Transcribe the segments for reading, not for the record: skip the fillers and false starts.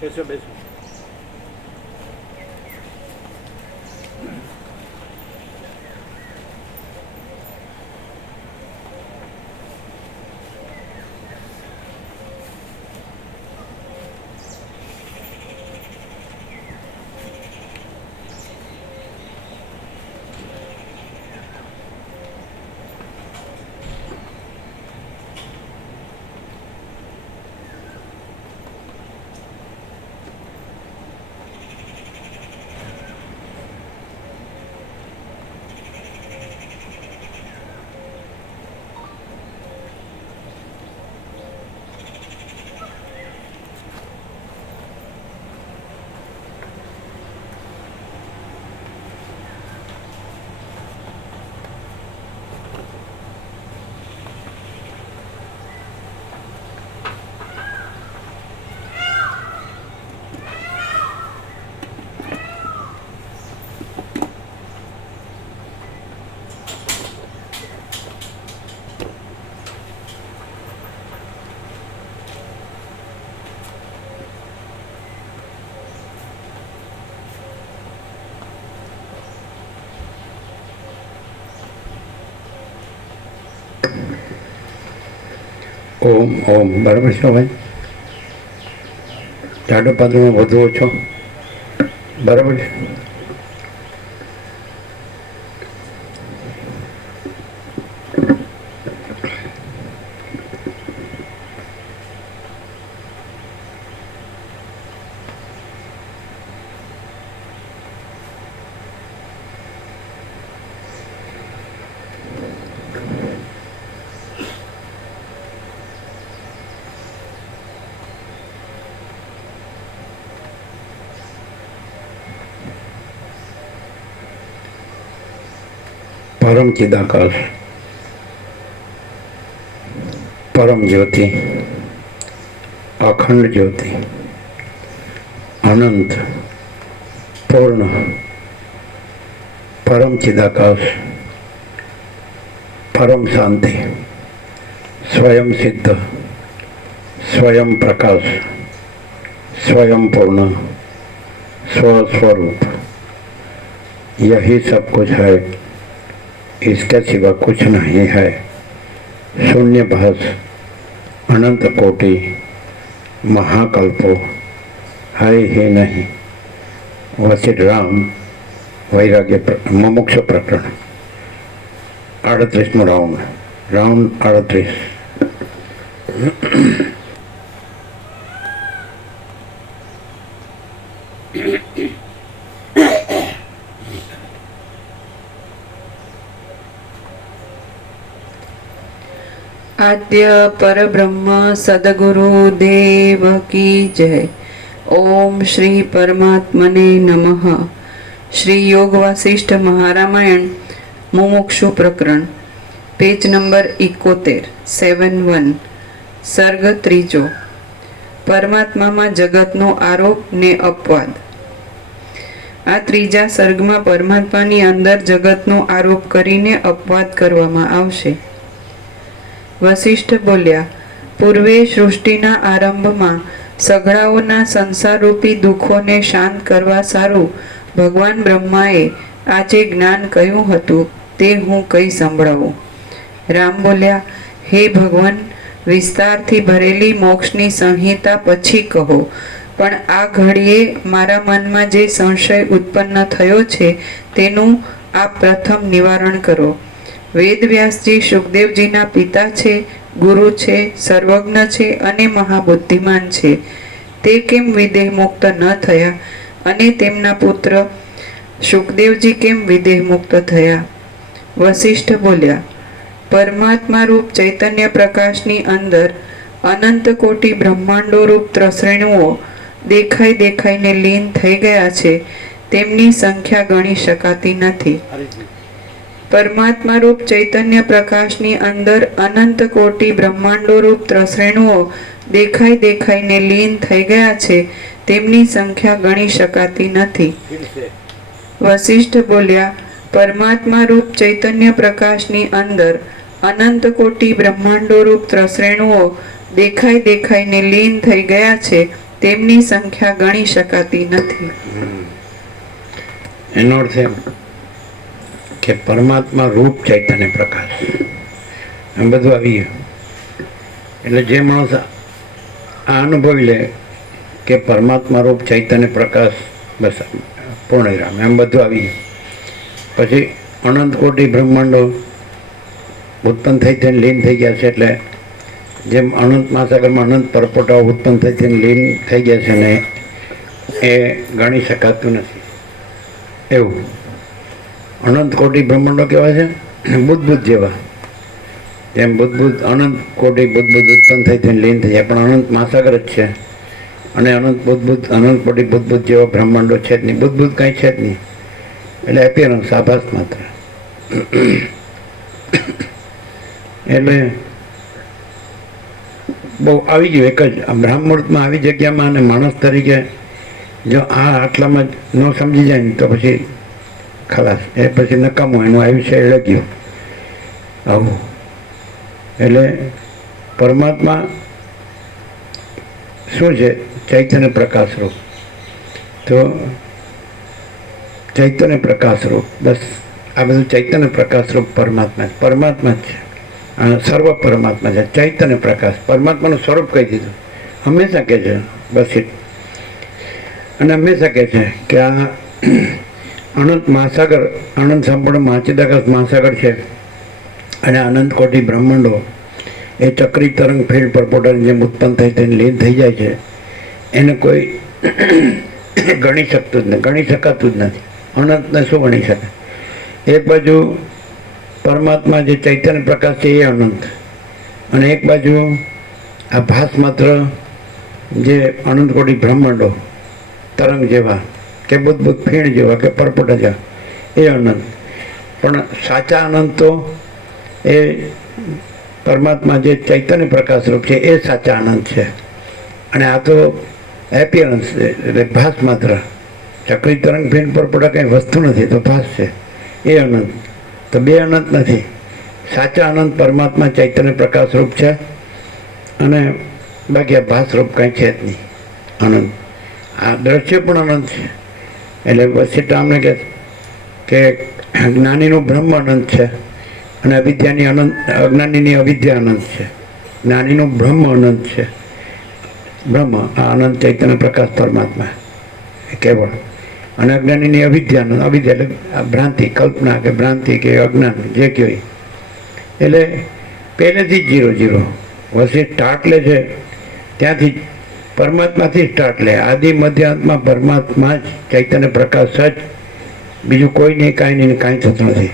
બેસો બેસો. ઓમ ઓમ બરાબર છે ભાઈ. જાડો પાત્રમાં વધુ ઓછો બરાબર છે. परम चिदाकाश, परम ज्योति, अखंड ज्योति, अनंत पूर्ण परम चिदाकाश, परम शांति, स्वयं सिद्ध, स्वयं प्रकाश, स्वयं पूर्ण, स्वस्वरूप, यही सब कुछ है, इसके सिवा कुछ नहीं है। शून्य भास, अनंत कोटि, महाकल्पो है ही नहीं। वशिष्ठ राम वैराग्य मुमुक्ष प्रकरण 38 राउंड, राउंड 38। आद्य परब्रह्म सद्गुरु देव की जय। ओम श्री परमात्मने नमः। श्री योग वासिष्ठ महारामायण मुमुक्षु प्रकरण पेज नंबर 71 71 सर्ग त्रीजो परमात्मा में जगत नो आरोप ने अपवाद। आ त्रीजा सर्ग में परमात्मा नी अंदर जगत नो आरोप करीने अपवाद करवामां आवशे। वशिष्ठ बोल्या, पूर्वे सृष्टिना आरंभमां सगळाओना संसाररूपी दुखोने शांत करवा सारू भगवान ब्रह्माए आजे ज्ञान कह्युं हतुं ते हूँ कही संभळावुं। राम बोल्या, हे भगवान, विस्तारथी भरेली मोक्षनी संहिता पछी कहो, पण आ घड़ीए मारा मनमा जे संशय उत्पन्न थयो छे तेनुं आप प्रथम निवारण करो। वेद व्यासजी सुखदेवजीना पिता छे, गुरु छे, सर्वज्ञ छे अने महाबुद्धिमान छे, ते केम विदेह मुक्त न थया अने तेमना पुत्र सुखदेवजी केम विदेह मुक्त थया? वशिष्ठ बोल्या, परमात्मा रूप चैतन्य प्रकाशनी अंदर अनंत कोटि ब्रह्मांडो रूप त्रसरेणुओ देखाई देखाईने लीन थई गया छे, तेमनी संख्या गणी शकाती नथी। परमात्मा रूप चैतन्य प्रकाशनी अंदर अनंत कोटि ब्रह्मांडो रूप त्रसरेणुओ देखाई देखाईने लीन थई गया छे, तेमनी संख्या गणी शकाती नथी। वशिष्ठ बोल्या, परमात्मा रूप चैतन्य प्रकाशनी अंदर अनंत कोटि ब्रह्मांडो रूप त्रसरेणुओ देखाई देखाईने लीन थई गया छे, તેમની સંખ્યા ગણી શકાતી નથી. એનો અર્થ એમ કે પરમાત્મા રૂપ ચૈતન્ય પ્રકાશ એમ બધું આવી ગયું. એટલે જે માણસ આ અનુભવી લે કે પરમાત્મા રૂપ ચૈતન્ય પ્રકાશ, બસ પૂર્ણ વિરામ, એમ બધું આવી ગયું. પછી અનંત કોટી બ્રહ્માંડો ઉત્પન્ન થઈ થઈને લીન થઈ ગયા છે. એટલે જેમ અનંત મહાસાગરમાં અનંત પરપોટાઓ ઉત્પન્ન થઈ થઈને લીન થઈ ગયા છે ને એ ગણી શકાતું નથી. એવું અનંત કોટી બ્રહ્માંડો કહેવાય છે બુદ્ધ જેવા. જેમ બુદ્ધ અનંત કોટી બુદ્ધ ઉત્પન્ન થઈ થઈને લીન થઈ જાય, પણ અનંત મહાસાગર જ છે. અને અનંત અનંત કોટી બુદ્ધ જેવા બ્રહ્માંડો છે જ નહીં. બુદ્ધ કાંઈ છે જ નહીં. એટલે એપિયરન્સ, આભાસ માત્ર. એટલે બહુ આવી ગયું એક જ બ્રાહ્મણમાં આવી જગ્યામાં. અને માણસ તરીકે જો આ આટલામાં જ ન સમજી જાય ને તો પછી ખલાસ, એ પછી નકામું એનું આયુષ્ય એળગ્યું આવું. એટલે પરમાત્મા શું છે? ચૈતન્ય પ્રકાશ રૂપ. તો ચૈતન્ય પ્રકાશ રૂપ, બસ આ બધું ચૈતન્ય પ્રકાશ રૂપ પરમાત્મા જ છે. સર્વ પરમાત્મા છે. ચૈતન્ય પ્રકાશ પરમાત્માનું સ્વરૂપ કહી દીધું. હંમેશા કહે છે બસ એ. અને હંમેશા કહે છે કે આ અનંત મહાસાગર, અનંત સંપૂર્ણ મહાચિદાકાશ મહાસાગર છે. અને અનંત કોટી બ્રહ્માંડો એ ચક્રી તરંગ ફીલ્ડ પરપોટાની જેમ ઉત્પન્ન થઈ થઈને લીન થઈ જાય છે. એને કોઈ ગણી શકતું જ નથી, ગણી શકાતું જ નથી. અનંતને શું ગણી શકે? એક બાજુ પરમાત્મા જે ચૈતન્ય પ્રકાશ છે એ અનંત, અને એક બાજુ આ ભાસ માત્ર જે અનંત કોટી બ્રહ્માંડો તરંગ જેવા કે બુદ્ધ ફીણ જેવા કે પરપોટા જેવા એ અનંત. પણ સાચા અનંત તો એ પરમાત્મા જે ચૈતન્ય પ્રકાશ રૂપ છે એ સાચા અનંત છે. અને આ તો એપિયરન્સ એટલે ભાસ માત્ર. ચક્રી તરંગ ફીણ પરપોટા કંઈ વસ્તુ નથી, તો ભાસ છે એ અનંત. તો બે અનંત નથી. સાચા અનંત પરમાત્મા ચૈતન્ય પ્રકાશ રૂપ છે, અને બાકી આ ભાસ રૂપ કંઈ છે જ નહીં અનંત. આ દ્રશ્ય પણ અનંત છે. એટલે વસિષ્ઠ અમને કે જ્ઞાનીનું બ્રહ્મ અનંત છે, અને અવિદ્યાની અનંત, અજ્ઞાનીની અવિદ્યા અનંત છે. જ્ઞાનીનું બ્રહ્મ અનંત છે. બ્રહ્મ આ અનંત ચૈતન્ય પ્રકાશ પરમાત્મા કેવળ. અને અજ્ઞાનીની અવિદ્યા, અવિદ્યા એટલે ભ્રાંતિ, કલ્પના કે ભ્રાંતિ કે અજ્ઞાન જે કહેવાય. એટલે પહેલેથી જ 0 વસિષ્ઠ સ્ટાર્ટ લે છે ત્યાંથી જ પરમાત્માથી સ્ટાર્ટ લે. આદિ મધ્ય અંતમાં પરમાત્મા જ ચૈતન્ય પ્રકાશ જ, બીજું કોઈ નહીં, કાંઈ નહીં, કાંઈ થતું નથી.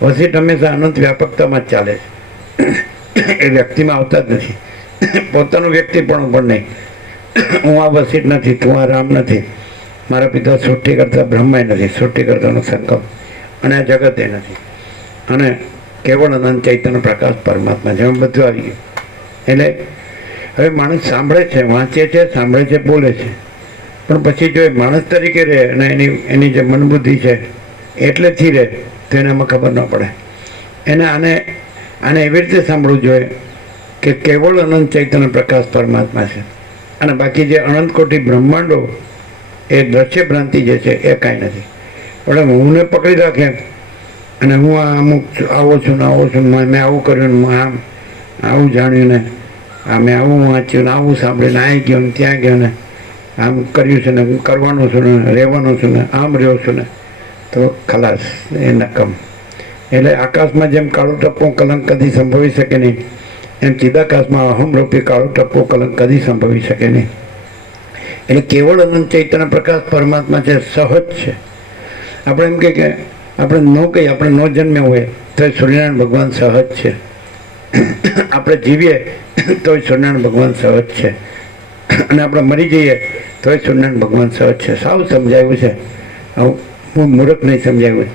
વસિષ્ઠ હંમેશા અનંત વ્યાપકતામાં જ ચાલે છે. એ વ્યક્તિમાં આવતા જ નથી. પોતાનું વ્યક્તિપણું પણ નહીં. હું આ વસિષ્ઠ નથી, તું આ રામ નથી, મારા પિતા સૃષ્ટિ કરતા બ્રહ્માય નથી, સૃષ્ટિ કરતાનો સંકલ્પ, અને આ જગત એ નથી. અને કેવળ અનંત ચૈતન્ય પ્રકાશ પરમાત્મા જેમ બધું આવી ગયું. એટલે હવે માણસ સાંભળે છે, વાંચે છે, સાંભળે છે, બોલે છે, પણ પછી જો એ માણસ તરીકે રહે અને એની જે મનબુદ્ધિ છે એટલેથી રહે તો એને આમાં ખબર ન પડે. એને આને એવી રીતે સાંભળવું જોઈએ કે કેવળ અનંત ચૈતન્ય પ્રકાશ પરમાત્મા છે, અને બાકી જે અનંત કોટી બ્રહ્માંડો એ દ્રશ્ય ભ્રાંતિ જે છે એ કાંઈ નથી. પણ હુંને પકડી રાખે અને હું અમુક આવો છું ને આવો છું, મેં આવું કર્યું ને આમ આવું જાણ્યું ને મેં આવું વાંચ્યું ને આવું સાંભળ્યું ને અહીં ગયો ને ત્યાં ગયો ને આમ કર્યું છે ને હું કરવાનો છું ને રહેવાનો છું ને આમ રહ્યો છું ને, તો ખલાસ, એ નકમ. એટલે આકાશમાં જેમ કાળું ટપ્પું કલંક કદી સંભવી શકે નહીં, એમ ચિદાકાશમાં અહમરૂપી કાળું ટપ્પું કલંક કદી સંભવી શકે નહીં. એટલે કેવળ અનંત ચૈતન્ય પ્રકાશ પરમાત્મા છે, સહજ છે. આપણે એમ કે આપણે ન કહીએ, આપણે ન જન્મ્યા હોય તો સૂર્યનારાયણ ભગવાન સહજ છે. આપણે જીવીએ તો સૂર્યનારાયણ ભગવાન સહજ છે, અને આપણે મરી જઈએ તો સૂર્યનારાયણ ભગવાન સહજ છે. સાવ સમજાયું છે, હું મૂર્ખ નહીં સમજાયું.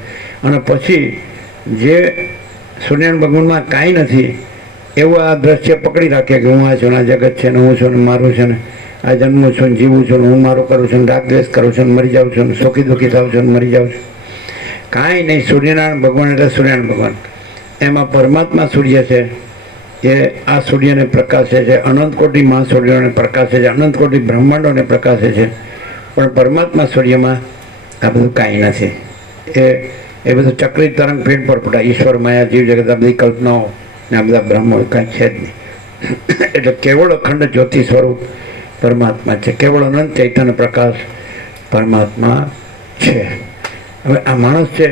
અને પછી જે સૂર્યનારાયણ ભગવાનમાં કાંઈ નથી એવું આ દ્રશ્ય પકડી રાખે કે હું આ છું, આ જગત છે ને હું છું ને મારું છે ને આ જન્મું છું ને જીવું છું ને હું મારું કરું છું ને રાગ દ્વેષ કરું છું ને મરી જાઉં છું ને સુખી દુઃખી થાઉં છું ને મરી જાઉં છું. કાંઈ નહીં. સૂર્યનારાયણ ભગવાન એટલે સૂર્યનારાયણ ભગવાન. એમાં પરમાત્મા સૂર્ય છે જે આ સૂર્યને પ્રકાશે છે, અનંત કોટી મહાસૂર્યોને પ્રકાશે છે, અનંત કોટી બ્રહ્માંડોને પ્રકાશે છે, પણ પરમાત્મા સૂર્યમાં આ બધું કાંઈ નથી. એ બધું ચક્રી તરંગ ફેર પર પડા ઈશ્વર માયા જીવ જગત આ બધી કલ્પનાઓ ને આ બધા બ્રહ્મો કાંઈ છે જ નહીં. એટલે કેવળ અખંડ જ્યોતિ સ્વરૂપ પરમાત્મા છે, કેવળ અનંત ચૈતન્ય પ્રકાશ પરમાત્મા છે. હવે આ માણસ છે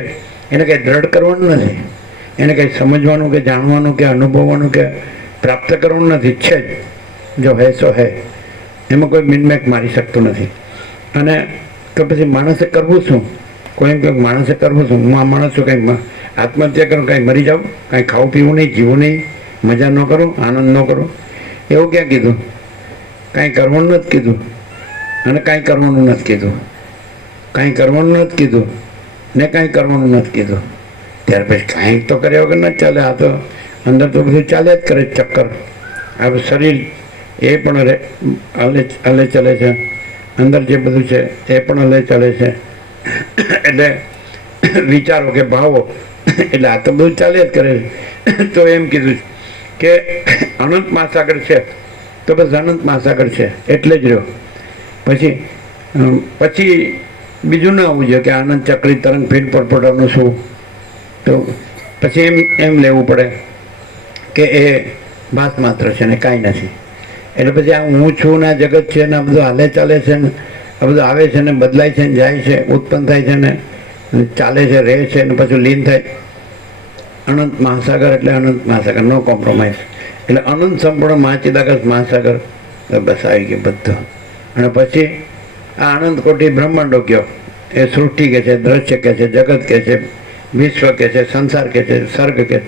એને કંઈ દ્રઢ કરવાનું નથી, એને કંઈ સમજવાનું કે જાણવાનું કે અનુભવવાનું કે પ્રાપ્ત કરવાનું નથી. છે જ, જો હે સો હે, એમાં કોઈ મિનમેક મારી શકતું નથી. અને તો પછી માણસે કરવું શું? કોઈ એમ કે માણસે કરવું શું? હું આ માણસ છું, કંઈ આત્મહત્યા કરું, કાંઈ મરી જાઉં, કાંઈ ખાવું પીવું નહીં, જીવું નહીં, મજા ન કરું, આનંદ ન કરું, એવું ક્યાં કીધું? કાંઈ કરવાનું નથી કીધું અને કાંઈ કરવાનું નથી કીધું. કાંઈ કરવાનું નથી કીધું ને કાંઈ કરવાનું નથી કીધું. ત્યાર પછી કાંઈ તો કર્યા વગર નથી ચાલે. આ તો અંદર તો બધું ચાલ્યા જ કરે ચક્કર. આ શરીર એ પણ હલે ચલે છે, અંદર જે બધું છે એ પણ હલે ચલે છે. એટલે વિચારો કે ભાવો, એટલે આ તો બધું ચાલ્યા જ કરે છે. તો એમ કીધું કે અનંત મહાસાગર છે, તો બસ અનંત મહાસાગર છે એટલે જ રહ્યો. પછી બીજું ના આવવું જોઈએ કે આનંદ ચક્રી તરંગ ફીટ પરપોટાનું શું. તો પછી એમ લેવું પડે કે એ ભાસ માત્ર છે ને કાંઈ નથી. એટલે પછી આ હું છું ને આ જગત છે ને આ બધું હાલે ચાલે છે ને આ બધું આવે છે ને બદલાય છે ને જાય છે, ઉત્પન્ન થાય છે ને ચાલે છે, રહે છે ને પછી લીન થાય. અનંત મહાસાગર એટલે અનંત મહાસાગર, નો કોમ્પ્રોમાઇઝ. એટલે અનંત સંપૂર્ણ મહાચિદાકાશ મહાસાગર, બસ આવી ગયું બધું. અને પછી આ અનંત કોટી બ્રહ્માંડો કયો, એ સૃષ્ટિ કે છે, દ્રશ્ય કે છે, જગત કે છે, વિશ્વ કે છે, સંસાર કે છે, સર્ગ કે છે.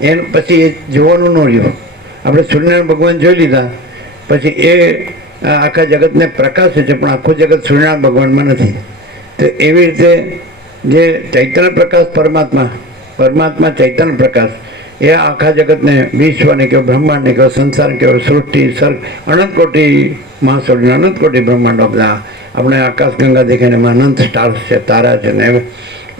એને પછી એ જોવાનું ન રહ્યું. આપણે સૂર્યનારાયણ ભગવાન જોઈ લીધા, પછી એ આખા જગતને પ્રકાશે છે, પણ આખું જગત સૂર્યનારાયણ ભગવાનમાં નથી. તો એવી રીતે જે ચૈતન્ય પ્રકાશ પરમાત્મા ચૈતન્ય પ્રકાશ એ આખા જગતને, વિશ્વને કહો, બ્રહ્માંડને કહો, સંસાર કહો, સૃષ્ટિ, સર્ગ, અનંત કોટી મહાસૂર્ય, અનંત કોટી બ્રહ્માંડો બધા આપણે આકાશગંગા દેખાઈને એમાં અનંત સ્ટાર્સ છે, તારા છે ને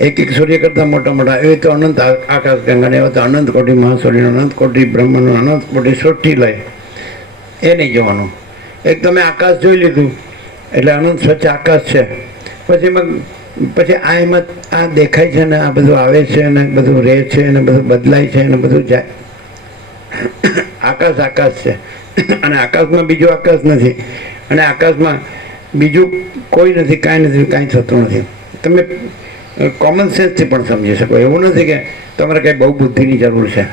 એક સૂર્ય કરતાં મોટા મોટા, એવી તો અનંત આકાશગંગાને એવા તો અનંત કોટી મહાસૂર્ય, અનંત કોટી બ્રહ્માંડો, અનંત કોટી સૃષ્ટિ લઈ એ નહીં જોવાનું. એક તમે આકાશ જોઈ લીધું એટલે અનંત સ્વચ્છ આકાશ છે. પછી આ એમાં આ દેખાય છે ને આ બધું આવે છે ને બધું રહે છે ને બધું બદલાય છે ને બધું જાય. આકાશ છે અને આકાશમાં બીજું આકાશ નથી, અને આકાશમાં બીજું કોઈ નથી, કાંઈ નથી, કાંઈ થતું નથી. તમે કોમન સેન્સથી પણ સમજી શકો. એવું નથી કે તમારે કંઈ બહુ બુદ્ધિની જરૂર છે.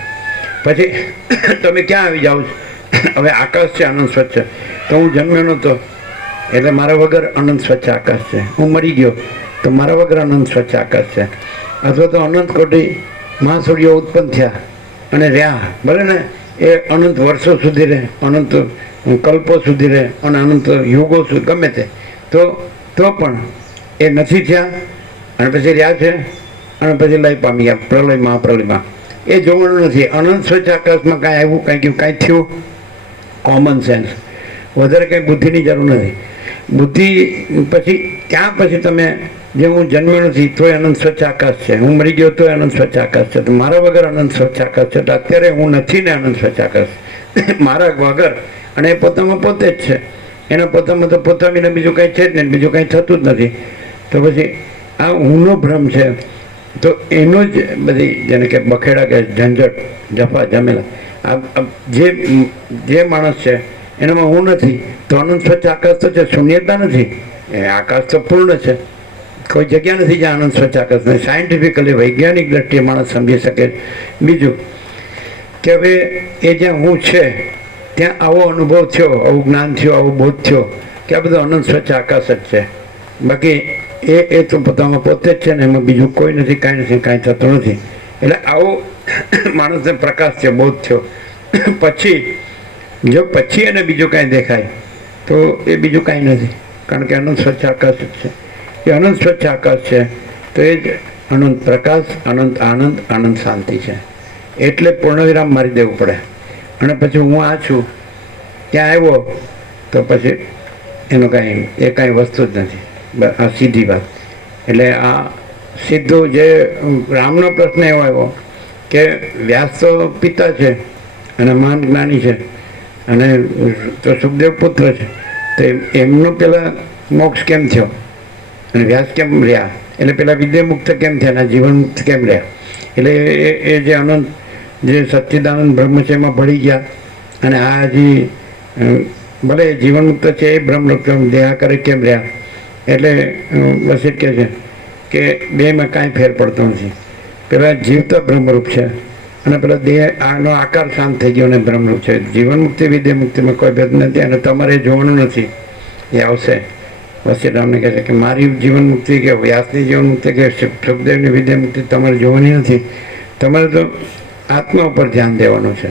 પછી તમે ક્યાં આવી જાઓ છો? હવે આકાશ છે અનંત સ્વચ્છ, તો હું જન્મ્યો નહોતો એટલે મારા વગર અનંત સ્વચ્છ આકાશ છે. હું મરી ગયો તો મારા વગર અનંત સ્વચ્છ આકાશ છે. અથવા તો અનંત કોટી મહાસૂર્યો ઉત્પન્ન થયા અને રહ્યા, ભલે ને એ અનંત વર્ષો સુધી રહે, અનંત કલ્પો સુધી રહે અને અનંત યુગો સુધી ગમે તે, તો પણ એ નથી થયા અને પછી રહ્યા છે અને પછી લય પામી ગયા પ્રલયમાં. પ્રલયમાં એ જોવાનું નથી. અનંત સ્વચ્છ આકાશમાં કાંઈ આવ્યું, કાંઈ થયું, કોમન સેન્સ. વધારે કંઈ બુદ્ધિની જરૂર નથી. બુદ્ધિ પછી તમે જે હું જન્મ્યો નથી તોય અનંત સ્વચ્છ આકાશ છે, હું મરી ગયો તોય અનંત સ્વચ્છ આકાશ છે, તો મારા વગર અનંત સ્વચ્છ આકાશ છે. તો અત્યારે હું નથી ને અનંત સ્વચ્છ આકાશ મારા વગર, અને એ પોતામાં પોતે જ છે. એના પોતામાં તો પોતા વિના બીજું કંઈ છે જ નહીં, બીજું કંઈ થતું જ નથી. તો પછી આ ઊંનો ભ્રમ છે. તો એનો જ બધી જેને કે બખેડા કે ઝંઝટ જફા જમેલા આ જે માણસ છે એનામાં હું નથી, તો અનંત સ્વચ્છ આકાશ તો છે, શૂન્યતા નથી. એ આકાશ તો પૂર્ણ છે, કોઈ જગ્યા નથી જ્યાં અનંત સ્વચ્છ આકાશ નથી. સાયન્ટિફિકલી વૈજ્ઞાનિક દ્રષ્ટિએ માણસ સમજી શકે. બીજું કે હવે એ જ્યાં હું છે ત્યાં આવો અનુભવ થયો, આવું જ્ઞાન થયું, આવો બોધ થયો કે આ બધું અનંત સ્વચ્છ આકાશ જ છે. બાકી એ તો પોતામાં પોતે જ છે ને એમાં બીજું કોઈ નથી, કાંઈ નથી, કાંઈ થતું નથી. એટલે આવો માણસને પ્રકાશ છે, બોધ થયો. પછી એને બીજું કાંઈ દેખાય તો એ બીજું કાંઈ નથી, કારણ કે અનંત સ્વચ્છ આકાશ જ છે. એ અનંત સ્વચ્છ આકાશ છે તો એ જ અનંત પ્રકાશ, અનંત આનંદ, અનંત શાંતિ છે. એટલે પૂર્ણવિરામ મારી દેવું પડે. અને પછી હું આ છું ત્યાં આવ્યો તો પછી એનું કાંઈ વસ્તુ જ નથી. આ સીધી વાત. એટલે આ સીધું જે રામનો પ્રશ્ન એવો આવ્યો કે વ્યાસ તો પિતા છે અને મહાન જ્ઞાની છે, અને તો સુખદેવ પુત્ર છે, તો એમનો પેલા મોક્ષ કેમ થયો અને વ્યાસ કેમ રહ્યા, એટલે પેલા વિદ્યામુક્ત કેમ થયા અને જીવનમુક્ત કેમ રહ્યા? એટલે એ જે અનંત જે સચ્ચિદાનંદ બ્રહ્મ છે એમાં ભળી ગયા, અને આ હજી ભલે જીવનમુક્ત છે એ બ્રહ્મલોક દેહાકારે કેમ રહ્યા? એટલે બસ એ કહે છે કે બેમાં કાંઈ ફેર પડતો નથી. પેલા જીવતા બ્રહ્મરૂપ છે અને પેલા દેહ આનો આકાર શાંત થઈ ગયો અને બ્રહ્મરૂપ છે. જીવન મુક્તિ વિદ્યા મુક્તિમાં કોઈ ભેદ નથી, અને તમારે જોવાનું નથી, એ આવશે. વસીરામને કહે છે કે મારી જીવન મુક્તિ કે વ્યાસની જીવન મુક્તિ કે સુખદેવની વિદ્યા મુક્તિ તમારે જોવાની નથી, તમારે તો આત્મા ઉપર ધ્યાન દેવાનું છે.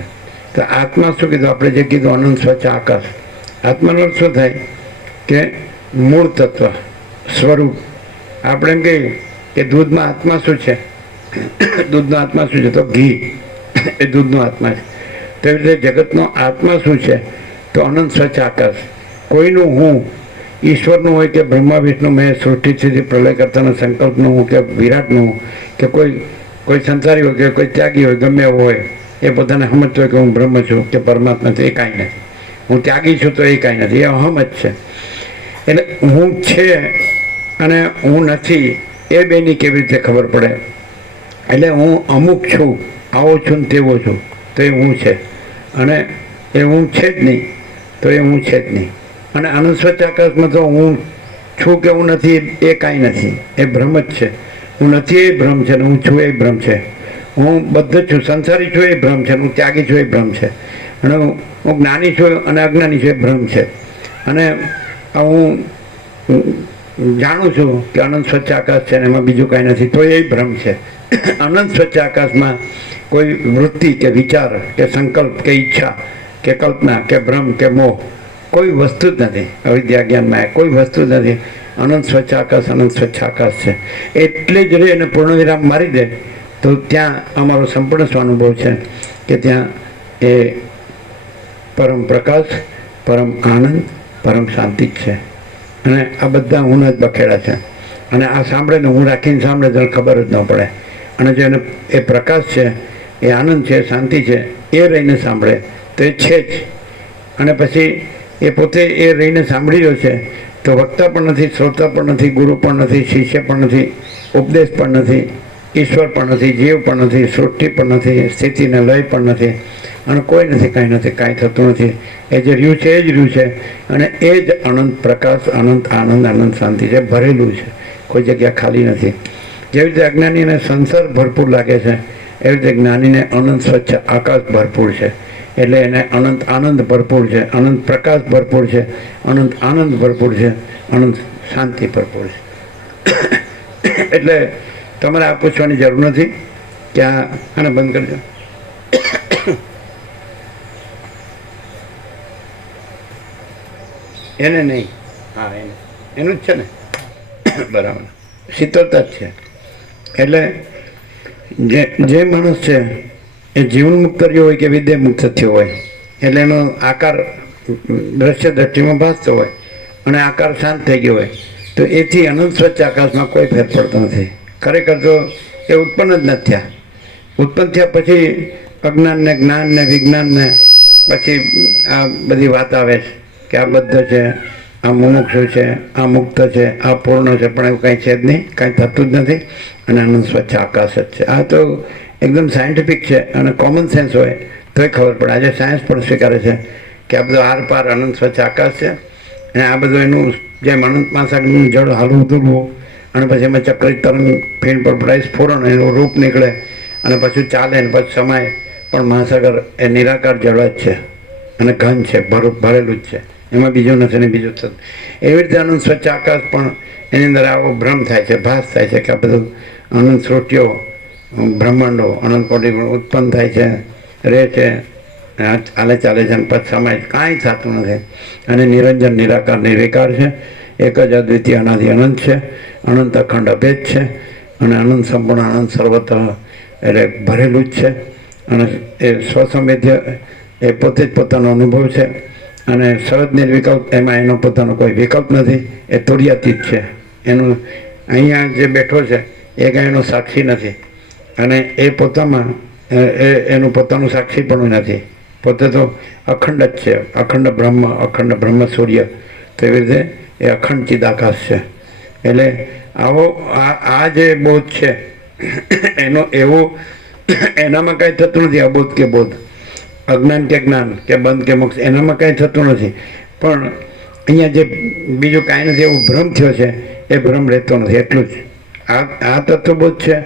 તો આત્મા શું કીધું આપણે? જે કીધું અનંત સ્વચ્છ આકાશ. આત્માનો અર્થ શું થાય? કે મૂળ તત્વ, સ્વરૂપ. આપણે એમ કહીએ કે દૂધમાં આત્મા શું છે? દૂધનો આત્મા શું છે? તો ઘી એ દૂધનો આત્મા છે. તેવી રીતે જગતનો આત્મા શું છે? તો અનંત સ્વચ્છ આકાશ. કોઈનું હું, ઈશ્વરનું હોય કે બ્રહ્મા વિષ્ણુ મેં સૃષ્ટિ સુધી પ્રલય કરતાના સંકલ્પનું હું કે વિરાટનું હું કે કોઈ સંસારી હોય કે કોઈ ત્યાગી હોય, ગમે એવું હોય, એ પોતાને સમજતો હોય કે હું બ્રહ્મ છું કે પરમાત્મા છું, એ કાંઈ નથી. હું ત્યાગી છું તો એ કાંઈ નથી, એ અહમ જ છે. એટલે હું છે અને હું નથી એ બેની કેવી રીતે ખબર પડે? એટલે હું અમુક છું, આવો છું ને તેવો છું, તો એ હું છે, અને એ હું છે જ નહીં, તો એ હું છે જ નહીં. અને અનંત સ્વચ્છ આકાશમાં તો હું છું કે હું નથી એ કાંઈ નથી, એ ભ્રમ જ છે. હું નથી એ ભ્રમ છે, ને હું છું એ ભ્રમ છે. હું બધું છું, સંસારી છું એ ભ્રમ છે, હું ત્યાગી છું એ ભ્રમ છે, અને હું જ્ઞાની છું અને અજ્ઞાની છું એ ભ્રમ છે. અને હું જાણું છું કે અનંત સ્વચ્છ આકાશ છે ને એમાં બીજું કાંઈ નથી, તો એ ભ્રમ છે. અનંત સ્વચ્છ આકાશમાં કોઈ વૃત્તિ કે વિચાર કે સંકલ્પ કે ઈચ્છા કે કલ્પના કે ભ્રમ કે મોહ કોઈ વસ્તુ જ નથી. અવિદ્યા જ્ઞાનમાં કોઈ વસ્તુ જ નથી. અનંત સ્વચ્છ આકાશ છે. એટલે જ રે એને પૂર્ણ વિરામ મારી દે તો ત્યાં અમારો સંપૂર્ણ સ્વાનુભવ છે કે ત્યાં એ પરમ પ્રકાશ, પરમ આનંદ, પરમ શાંતિ જ છે. અને આ બધા હું જ બખેડા છે, અને આ સાંભળે ને હું રાખીને સાંભળે તો ખબર જ ન પડે. અને જો એને એ પ્રકાશ છે, એ આનંદ છે, શાંતિ છે, એ રહીને સાંભળે તો એ છે જ. અને પછી એ પોતે એ રહીને સાંભળી રહ્યો છે, તો વક્તા પણ નથી, શ્રોતા પણ નથી, ગુરુ પણ નથી, શિષ્ય પણ નથી, ઉપદેશ પણ નથી, ઈશ્વર પણ નથી, જીવ પણ નથી, સૃષ્ટિ પણ નથી, સ્થિતિને લય પણ નથી, અને કોઈ નથી, કાંઈ નથી, કાંઈ થતું નથી. એ જે રહ્યું છે એ જ રહ્યું છે, અને એ જ અનંત પ્રકાશ, અનંત આનંદ, અનંત શાંતિ છે, ભરેલું છે, કોઈ જગ્યા ખાલી નથી. જેવી રીતે અજ્ઞાનીને સંસાર ભરપૂર લાગે છે, એવી રીતે જ્ઞાનીને અનંત સ્વચ્છ આકાશ ભરપૂર છે. એટલે એને અનંત આનંદ ભરપૂર છે, અનંત પ્રકાશ ભરપૂર છે, અનંત આનંદ ભરપૂર છે, અનંત શાંતિ ભરપૂર છે. એટલે તમારે આ પૂછવાની જરૂર નથી કે આને બંધ કરજો. એને નહીં, હા એનું જ છે ને, બરાબર, શીતળતા જ છે. એટલે જે માણસ છે એ જીવન મુક્ત રહ્યો હોય કે વિદ્યા મુક્ત થયો હોય, એટલે એનો આકાર દ્રશ્ય દ્રષ્ટિમાં ભાસતો હોય અને આકાર શાંત થઈ ગયો હોય, તો એથી અનંત સ્વચ્છ આકાશમાં કોઈ ફેર પડતો નથી. ખરેખર તો એ ઉત્પન્ન જ નથી થયા. ઉત્પન્ન થયા પછી અજ્ઞાનને, જ્ઞાનને, વિજ્ઞાનને, પછી આ બધી વાત આવે છે કે આ બદ્ધ છે, આ મુમુક્ષુ છે, આ મુક્ત છે, આ પૂર્ણ છે, પણ એવું કાંઈ છે જ નહીં, કાંઈ થતું જ નથી. અને અનંત સ્વચ્છ આકાશ જ છે. આ તો એકદમ સાયન્ટિફિક છે, અને કોમન સેન્સ હોય તોય ખબર પડે. આજે સાયન્સ પણ સ્વીકારે છે કે આ બધું આર પાર અનંત સ્વચ્છ આકાશ છે, અને આ બધું એનું જેમ અનંત મહાસાગરનું જળ હાલવું દૂરવું, અને પછી એમાં ચક્રી તરંગ ફીણ પર પડાય, સ્ફોરણ એનું રૂપ નીકળે, અને પછી ચાલે ને પછી સમાય, પણ મહાસાગર એ નિરાકાર જળ જ છે, અને ઘન છે, ભરેલું જ છે, એમાં બીજું નથી ને બીજું થતું. એવી રીતે અનંત સ્વચ્છ આકાશ પણ એની અંદર આવો ભ્રમ થાય છે, ભાસ થાય છે કે આ બધું અનંત સૃષ્ટિઓ, બ્રહ્માંડો, અનંત કોટી ઉત્પન્ન થાય છે, રહે છે, ચાલે છે, અને પછી સમાય, કાંઈ થતું નથી. અને નિરંજન, નિરાકાર, નિર્વિકાર છે, એક જ અદ્વિતીય અનાદિ અનંત છે, અનંત અખંડ અભેદ છે, અને અનંત સંપૂર્ણ આનંદ સર્વતઃ એટલે ભરેલું જ છે. અને એ સ્વસંવેદ્ય એ પોતે જ પોતાનો અનુભવ છે, અને સહજ નિર્વિકલ્પ, એમાં એનો પોતાનો કોઈ વિકલ્પ નથી, એ તુર્યાતીત છે. એનું અહીંયા જે બેઠો છે એ કાંઈ એનો સાક્ષી નથી, અને એ પોતામાં એનું પોતાનું સાક્ષી પણ નથી, પોતે તો અખંડ જ છે, અખંડ બ્રહ્મ સૂર્ય. તો એવી રીતે એ અખંડ ચિદાકાશ છે. એટલે આવો આ જે બોધ છે એનો એવું એનામાં કાંઈ થતું નથી. અબોધ કે બોધ, અજ્ઞાન કે જ્ઞાન કે બંધ કે મોક્ષ, એનામાં કાંઈ થતું નથી. પણ અહીંયા જે બીજું કાંઈ નથી એવું ભ્રમ થયો છે, એ ભ્રમ રહેતો નથી. એટલું જ આ તત્વબોધ છે.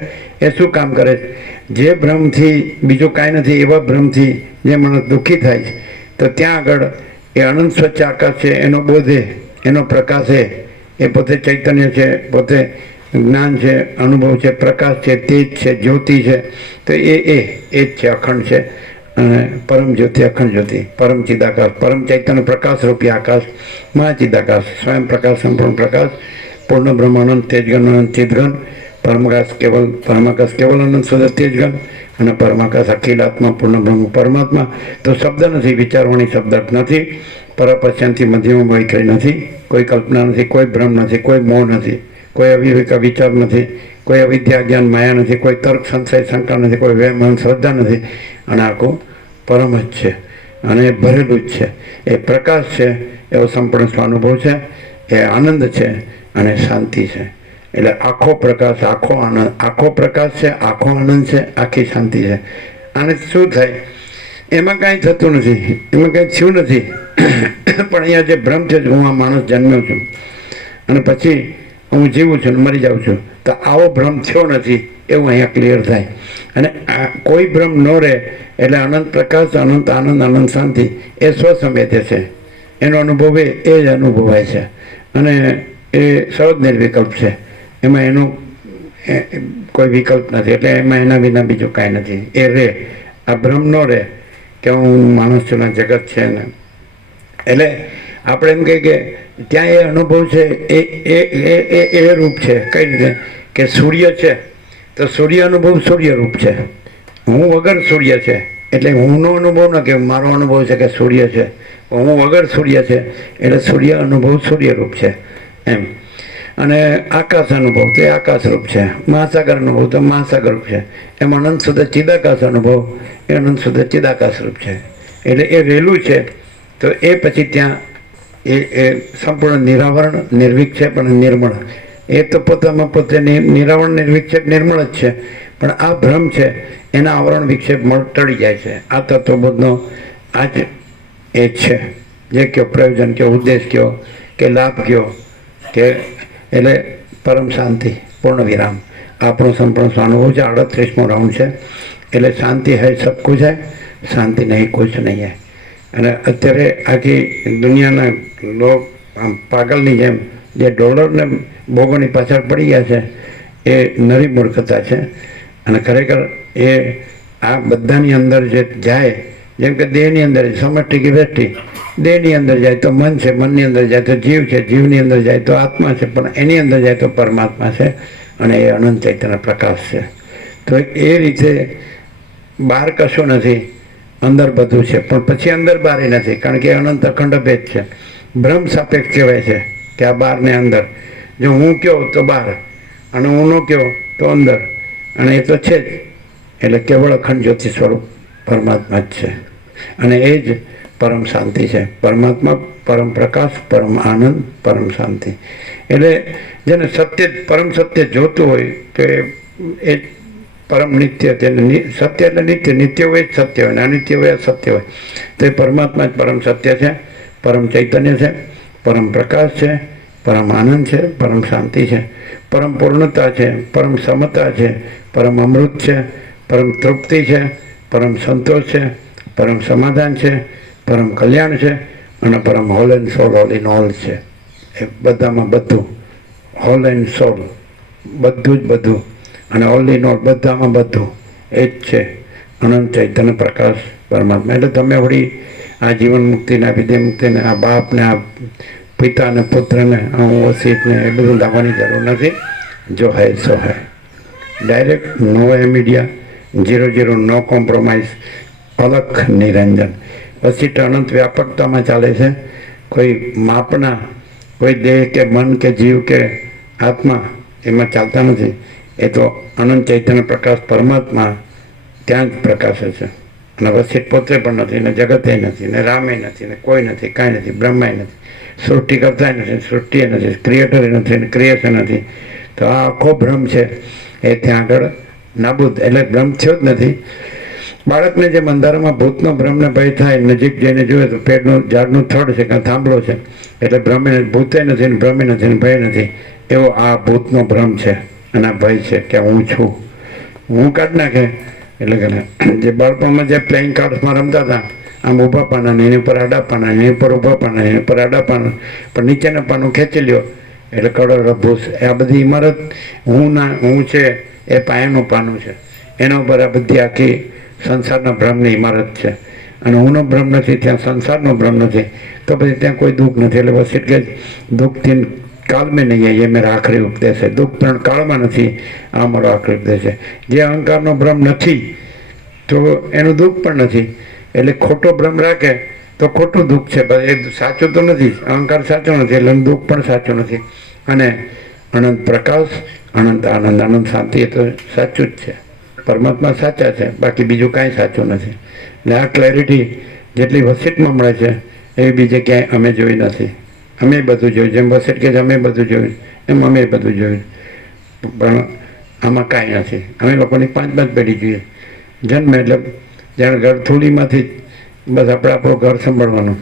એ શું કામ કરે છે? જે ભ્રમથી બીજું કાંઈ નથી એવા ભ્રમથી જે માણસ દુઃખી થાય છે, તો ત્યાં આગળ એ અનંત સ્વચ્છ આકાશ છે, એનો બોધે, એનો પ્રકાશ એ પોતે ચૈતન્ય છે, પોતે જ્ઞાન છે, અનુભવ છે, પ્રકાશ છે, તેજ છે, જ્યોતિ છે. તો એ જ છે, અખંડ છે. અને પરમ જ્યોતિ, અખંડ જ્યોતિ, પરમ ચિદાકાશ, પરમ ચૈતન્ય પ્રકાશ રૂપી આકાશ, મહાચિદાકાશ, સ્વયં પ્રકાશ, સંપૂર્ણ પ્રકાશ, પૂર્ણ બ્રહ્માનંદ, તેજગન અનંત ચિદગન, પરમાકાશ કેવલ અનંત શુદ્ધ તેજગન, અને પરમાકાશ અખિલ આત્મા, પૂર્ણ બ્રહ્મ પરમાત્મા. તો શબ્દ નથી, વિચારવાણી શબ્દ નથી, પરપશ્યંથી મધ્યમાં વૈખરી નથી, કોઈ કલ્પના નથી, કોઈ ભ્રમ નથી, કોઈ મોહ નથી, કોઈ અવિવેક વિચાર નથી, કોઈ અવિદ્યા જ્ઞાન માયા નથી, કોઈ તર્ક સંશય શંકા નથી, કોઈ વહેમ શ્રદ્ધા નથી. અને આખું પરમ જ છે અને એ ભરેલું જ છે. એ પ્રકાશ છે, એવો સંપૂર્ણ સ્વાનુભવ છે, એ આનંદ છે અને શાંતિ છે. એટલે આખો પ્રકાશ, આખો આનંદ, આખો પ્રકાશ છે, આખો આનંદ છે, આખી શાંતિ છે. આને શું થાય? એમાં કાંઈ થતું નથી, એમાં કાંઈ થયું નથી. પણ અહીંયા જે ભ્રમ છે, હું આ માણસ જન્મ્યો છું અને પછી હું જીવું છું ને મરી જાઉં છું, તો આવો ભ્રમ થયો નથી એવું અહીંયા ક્લિયર થાય. અને કોઈ ભ્રમ ન રહે એટલે અનંત પ્રકાશ, અનંત આનંદ, અનંત શાંતિ એ સ્વસંવેદ્ય છે. એનો અનુભવ એ જ અનુભવાય છે અને એ સહજ નિર્વિકલ્પ છે. એમાં એનું કોઈ વિકલ્પ નથી. એટલે એમાં એના વિના બીજું કાંઈ નથી. એ રહે, આ ભ્રમ ન રહે કે હું માણસ છું ને જગત છે ને. એટલે આપણે એમ કહીએ કે ત્યાં એ અનુભવ છે, એ રૂપ છે. કઈ રીતે કે સૂર્ય છે તો સૂર્ય અનુભવ સૂર્ય રૂપ છે. હું વગર સૂર્ય છે એટલે હુંનો અનુભવ ન કે મારો અનુભવ છે કે સૂર્ય છે. હું વગર સૂર્ય છે એટલે સૂર્ય અનુભવ સૂર્ય રૂપ છે એમ. અને આકાશ અનુભવ તો એ આકાશ રૂપ છે. મહાસાગર અનુભવ તો મહાસાગર રૂપ છે. એમ અનંત શુદ્ધ ચિદાકાશ અનુભવ એ અનંત શુદ્ધ ચિદાકાશ રૂપ છે. એટલે એ રહેલું છે. તો એ પછી ત્યાં એ સંપૂર્ણ નિરાવરણ નિર્વિક્ષેપ અને નિર્મળ. એ તો પોતામાં પોતે નિરાવરણ નિર્વિક્ષેપ નિર્મળ જ છે. પણ આ ભ્રમ છે એના આવરણ વિક્ષેપ ટળી જાય છે. આ તત્વબોધનો આ જ એ છે. જે કયો પ્રયોજન કયો, ઉદ્દેશ કયો કે લાભ કયો કે એટલે પરમ શાંતિ, પૂર્ણ વિરામ. આપણો સંપૂર્ણ સ્વાનુભવ છે. 38મો રાઉન્ડ છે. એટલે શાંતિ હૈ સબ કુછ હૈ, શાંતિ નહીં કુછ નહીં હૈ. અને અત્યારે આખી દુનિયાના લોક આમ પાગલની જેમ જે ડોલરને ભોગોની પાછળ પડી ગયા છે એ નરી મૂર્ખતા છે. અને ખરેખર એ આ બધાની અંદર જે જાય, જેમ કે દેહની અંદર સમષ્ટિ કે વ્યષ્ટિ, દેહની અંદર જાય તો મન છે, મનની અંદર જાય તો જીવ છે, જીવની અંદર જાય તો આત્મા છે, પણ એની અંદર જાય તો પરમાત્મા છે અને એ અનંત ચૈતન્ય પ્રકાશ છે. તો એ રીતે બહાર કશું નથી, અંદર બધું છે. પણ પછી અંદર બહાર નથી, કારણ કે અનંત અખંડ ભેદ છે. ભ્રમ સાપેક્ષ કહેવાય છે કે આ બહાર ને અંદર. જો હું કયો તો બહાર અને હું ન કયો તો અંદર, અને એ તો છે જ. એટલે કેવળ અખંડ જ્યોતિ સ્વરૂપ પરમાત્મા જ છે અને એ જ પરમ શાંતિ છે. પરમાત્મા, પરમ પ્રકાશ, પરમ આનંદ, પરમ શાંતિ. એટલે જેને સત્ય, પરમ સત્ય જોતું હોય તો એ પરમ નિત્ય, તેને સત્ય એટલે નિત્ય, નિત્ય હોય જ સત્ય હોય ને અનિત્ય હોય સત્ય હોય. તો એ પરમાત્મા જ પરમ સત્ય છે, પરમ ચૈતન્ય છે, પરમ પ્રકાશ છે, પરમ આનંદ છે, પરમ શાંતિ છે, પરમ પૂર્ણતા છે, પરમ સમતા છે, પરમ અમૃત છે, પરમ તૃપ્તિ છે, પરમ સંતોષ છે, પરમ સમાધાન છે, પરમ કલ્યાણ છે અને પરમ whole and soul, all in all છે. એ બધામાં બધું, હોલ એન્ડ સોલ, બધું જ બધું, અને ઓલ ઇન ઓલ, બધામાં બધું એ જ છે. અનંત ચૈતન્ય પ્રકાશ પરમાત્મા. એટલે તમે વળી આ જીવન મુક્તિને, વિદેહ મુક્તિને, આ બાપને, આ પિતાને, પુત્રને, આ વસીતને એ બધું લાવવાની જરૂર નથી. જો હૈ સો હૈ. ડાયરેક્ટ નો મીડિયા, 00, નો કોમ્પ્રોમાઇઝ, અલખ નિરંજન. વસીટ અનંત વ્યાપકતામાં ચાલે છે. કોઈ માપના, કોઈ દેહ કે મન કે જીવ કે આત્મા એમાં ચાલતા નથી. એ તો અનંત ચૈતન્ય પ્રકાશ પરમાત્મા ત્યાં જ પ્રકાશે છે અને વસિષ્ઠ પોતે પણ નથી, ને જગતે નથી, ને રામે નથી, ને કોઈ નથી, કાંઈ નથી, બ્રહ્માય નથી, સૃષ્ટિ કરતા નથી, સૃષ્ટિ નથી, ક્રિએટર નથી, ને ક્રિએશન નથી. તો આ આખો ભ્રમ છે એ ત્યાં આગળ નાબૂદ, એટલે ભ્રમ થયો જ નથી. બાળકને જેમ અંધારામાં ભૂતનો ભ્રમને ભય થાય, નજીક જઈને જોઈએ તો પેડનું ઝાડનું થડ છે કાં થાંભલો છે, એટલે ભ્રમે ભૂતે નથી ને ભ્રમે નથી ને ભય નથી. એવો આ ભૂતનો ભ્રમ છે અને આ ભય છે કે હું છું. હું કાઢ નાખે એટલે કે જે બાળપણમાં જે પ્લેઇંગ કાર્ડ્સમાં રમતા હતા, આમ ઊભા પાના ને એની ઉપર આડા પાના, એની ઉપર ઊભા પાના, એની ઉપર આડા પાના, પણ નીચેના પાનું ખેંચી લ્યો એટલે કરોડ ભૂસ. આ બધી ઇમારત હું છે એ પાયાનું પાનું છે, એના ઉપર આ બધી આખી સંસારના ભ્રમની ઇમારત છે. અને હુંનો ભ્રમ નથી, ત્યાં સંસારનો ભ્રમ નથી, તો પછી ત્યાં કોઈ દુઃખ નથી. એટલે બસ એટલે જ દુઃખથી કાળ મેં નહીં આવીએ મેરા આખરી ઉપદેશ છે. દુઃખ પણ કાળમાં નથી, આ મારો આખરી ઉપદેશ છે. જે અહંકારનો ભ્રમ નથી તો એનું દુઃખ પણ નથી. એટલે ખોટો ભ્રમ રાખે તો ખોટું દુઃખ છે, એ સાચું તો નથી. અહંકાર સાચો નથી એટલે દુઃખ પણ સાચું નથી. અને અનંત પ્રકાશ, અનંત આનંદ, અનંત શાંતિ એ તો સાચું જ છે. પરમાત્મા સાચા છે, બાકી બીજું કાંઈ સાચું નથી. એટલે આ ક્લેરિટી જેટલી વસિષ્ઠમાં મળે છે એવી બીજે ક્યાંય અમે જોઈ નથી. અમે બધું જોયું, જેમ વસિષ્ઠ કે અમે બધું જોયું એમ અમે બધું જોયું, પણ આમાં કાંઈ નથી. અમે લોકોની 5 પેઢી જોઈએ. જન્મ એટલે જાણે ગળથૂલીમાંથી બસ આપણે આપણું ઘર સંભાળવાનું,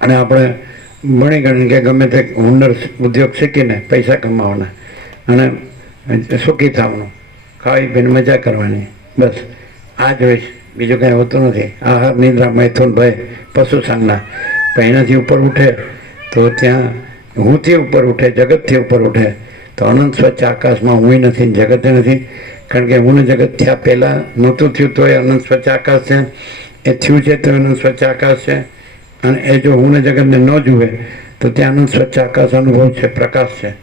અને આપણે ભણી ગણી કે ગમે તે હુનર ઉદ્યોગ શીખીને પૈસા કમાવાના અને સુખી થવાનું, ખાઈ પીને મજા કરવાની, બસ આ જ હોય. બીજું કાંઈ હોતું નથી. આહાર, નિદ્રા, મૈથુન, ભય, પશુ સંજ્ઞા. પણ એનાથી ઉપર ઉઠે તો ત્યાં હુંથી ઉપર ઉઠે, જગતથી ઉપર ઉઠે તો અનંત સ્વચ્છ આકાશમાં હું નથી, જગતે નથી. કારણ કે હું જગત થયા પહેલાં નહોતું થયું તો એ અનંત સ્વચ્છ આકાશ છે, એ થયું છે તો અનંત સ્વચ્છ આકાશ છે. અને એ જો હું જગતને ન જુએ તો ત્યાં અનંત સ્વચ્છ આકાશ અનુભવ છે, પ્રકાશ છે.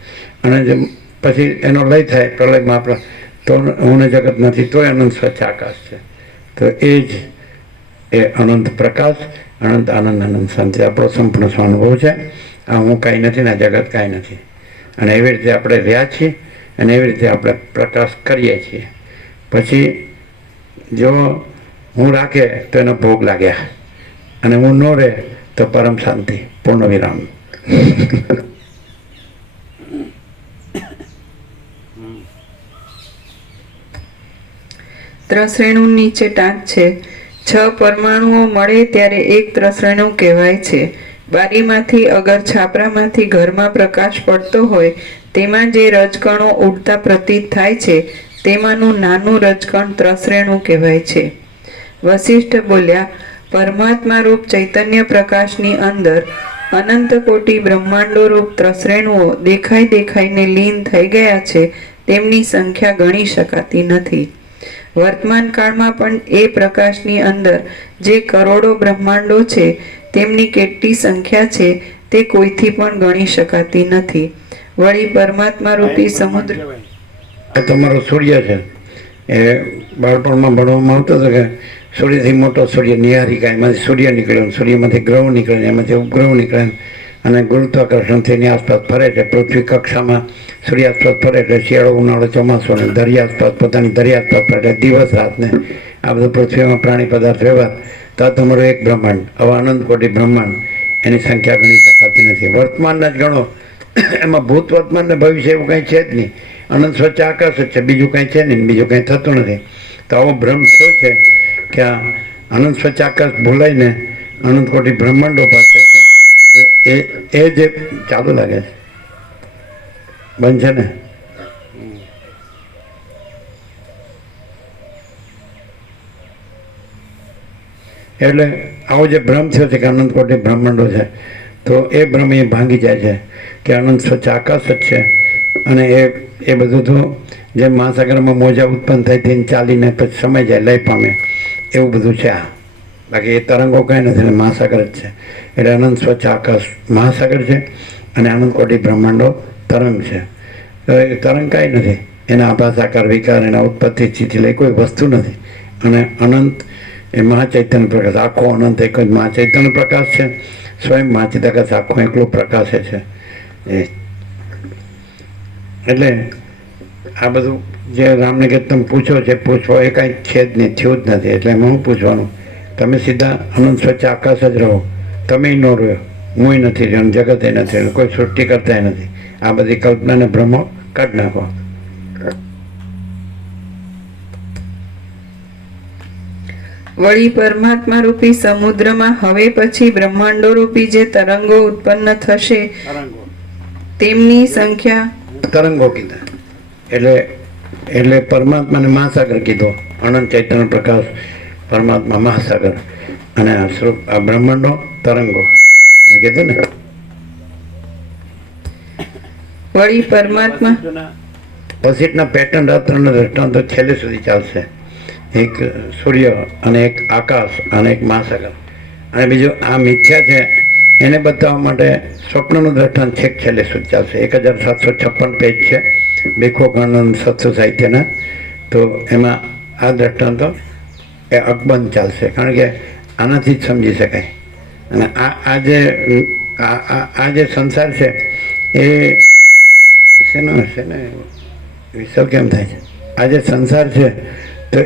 અને જે પછી એનો લય થાય પ્રલયમાં આપણે તો હું જગત નથી, તોય અનંત સ્વચ્છ આકાશ છે. તો એ જ એ અનંત પ્રકાશ, અનંત આનંદ, અનંત શાંતિ આપણો સંપૂર્ણ સ્વાનુભવ છે. આ હું કાંઈ નથી ને આ જગત કાંઈ નથી. અને એવી રીતે આપણે રહ્યા છીએ અને એવી રીતે આપણે પ્રકાશ કરીએ છીએ. પછી જો હું રાખે તો એનો ભોગ લાગ્યા, અને હું ન રહે તો પરમ શાંતિ, પૂર્ણ વિરામ. ત્રસરેણુ નીચે ટાંક છે. 6 પરમાણુઓ મળે ત્યારે એક ત્રસરેણુ કહેવાય છે. બારીમાંથી અગર છાપરામાંથી ઘરમાં પ્રકાશ પડતો હોય તેમાં જે રજકણો ઉડતા પ્રતીત થાય છે તેમાંનું નાનું રજકણ ત્રસરેણુ કહેવાય છે. વસિષ્ઠ બોલ્યા, પરમાત્મા રૂપ ચૈતન્ય પ્રકાશની અંદર અનંત કોટી બ્રહ્માંડો રૂપ ત્રસરેણુઓ દેખાઈને લીન થઈ ગયા છે. તેમની સંખ્યા ગણી શકાતી નથી. વર્તમાન કાળમાં પણ એ પ્રકાશની અંદર જે કરોડો બ્રહ્માંડો છે તેમની કેટલી સંખ્યા છે તે કોઈથી પણ ગણી શકાતી નથી. વળી પરમાત્મા રૂપી સમુદ્ર એ તમારો સૂર્ય છે. એ બાળપણમાં ભણવામાં આવતો હતો કે સૂર્યથી મોટો સૂર્ય નિહારિકા, એમાંથી સૂર્ય નીકળ્યો, સૂર્યમાંથી ગ્રહ નીકળે, એમાંથી ઉપગ્રહ નીકળે, અને ગુરુત્વાકર્ષણથી એની આસપાસ ફરે છે. પૃથ્વી કક્ષામાં સૂર્ય આસપાસ ફરે એટલે શિયાળો, ઉનાળો, ચોમાસો, ને દરિયા આસપાસ પોતાની દરિયા આસપાસ ફરે એટલે દિવસ રાતને આ બધું પૃથ્વીમાં પ્રાણી પદાર્થ વ્યવહાર. તો આ તમારું એક બ્રહ્માંડ, હવે અનંત કોટી બ્રહ્માંડ, એની સંખ્યા ગણી શકાતી નથી. વર્તમાનના જ ગણો, એમાં ભૂત, વર્તમાન ને ભવિષ્ય એવું કંઈ છે જ નહીં. અનંત સ્વચ્છ આકાશ જ છે, બીજું કંઈ છે નહીં, બીજું કંઈ થતું નથી. તો આવો ભ્રમ થયો છે કે આ અનંત સ્વચ્છ આકાશ ભૂલાઈને અનંત કોટી બ્રહ્માંડો પાસે છે. એ જે ચાલુ લાગે છે, બંધ છે ને. એટલે આવો જે ભ્રમ થયો છે કે અનંત કોટી બ્રહ્માંડો છે, તો એ ભ્રમ એ ભાંગી જાય છે કે અનંત સ્વચ્છ આકાશ જ છે. અને એ બધું તો જેમ મહાસાગરમાં મોજા ઉત્પન્ન થઈ થઈને ચાલીને પછી સમય જાય, લય પામે, એવું બધું છે આ. બાકી એ તરંગો કાંઈ નથી ને મહાસાગર જ છે. એટલે અનંત સ્વચ્છ આકાશ મહાસાગર છે અને અનંત કોટી બ્રહ્માંડો તરંગ છે. તો એ તરંગ કાંઈ નથી, એના આભાસ, આકાર, વિકાર, એના ઉત્પત્તિ સ્થિતિ લઈ કોઈ વસ્તુ નથી. અને અનંત એ મહાચૈતન્ય પ્રકાશ, આખો અનંત એક જ મહાચૈતન્ય પ્રકાશ છે. સ્વયં મહાચિદાકાશ આખો એકલો પ્રકાશ છે. એટલે આ બધું જે રામને કે તમે પૂછો છે, પૂછવા એ કાંઈ છે જ નહીં, થયું જ નથી. એટલે એમાં હું પૂછવાનું તમે સીધા અનંત સ્વચ્છ આકાશ જ રહો. તમે ન રહ્યો, હું નથી રહ્યો, જગત એ નથી રહ્યું, કોઈ સૃષ્ટિ કરતા નથી. આ બધી કલ્પનાને ભ્રમો કાઢી નાખો. વળી પરમાત્મા રૂપી સમુદ્રમાં હવે પછી બ્રહ્માંડો રૂપી જે તરંગો ઉત્પન્ન થશે તેમની સંખ્યા તરંગો કીધા એટલે એટલે પરમાત્માને મહાસાગર કીધો. અનંત ચૈતન્ય પ્રકાશ પરમાત્મા મહાસાગર અને આ બ્રહ્માંડો તરંગો કીધું ને. વળી પરમાત્મા પછીના પેટર્ન રાત્રના દ્રષ્ટાંતો છેલ્લે સુધી ચાલશે. એક સૂર્ય અને એક આકાશ અને એક મહાસાગર અને બીજું આ મિથ્યા છે એને બતાવવા માટે સ્વપ્નનું દ્રષ્ટાંત છેક છેલ્લે સુધી ચાલશે. 1756 પેજ છે બેખોખાનંદ સત્સુ સાહિત્યના. તો એમાં આ દ્રષ્ટાંતો એ અકબંધ ચાલશે, કારણ કે આનાથી જ સમજી શકાય. અને આ જે સંસાર છે એ શેનો વિશ્વ કેમ થાય છે? આ જે સંસાર છે તો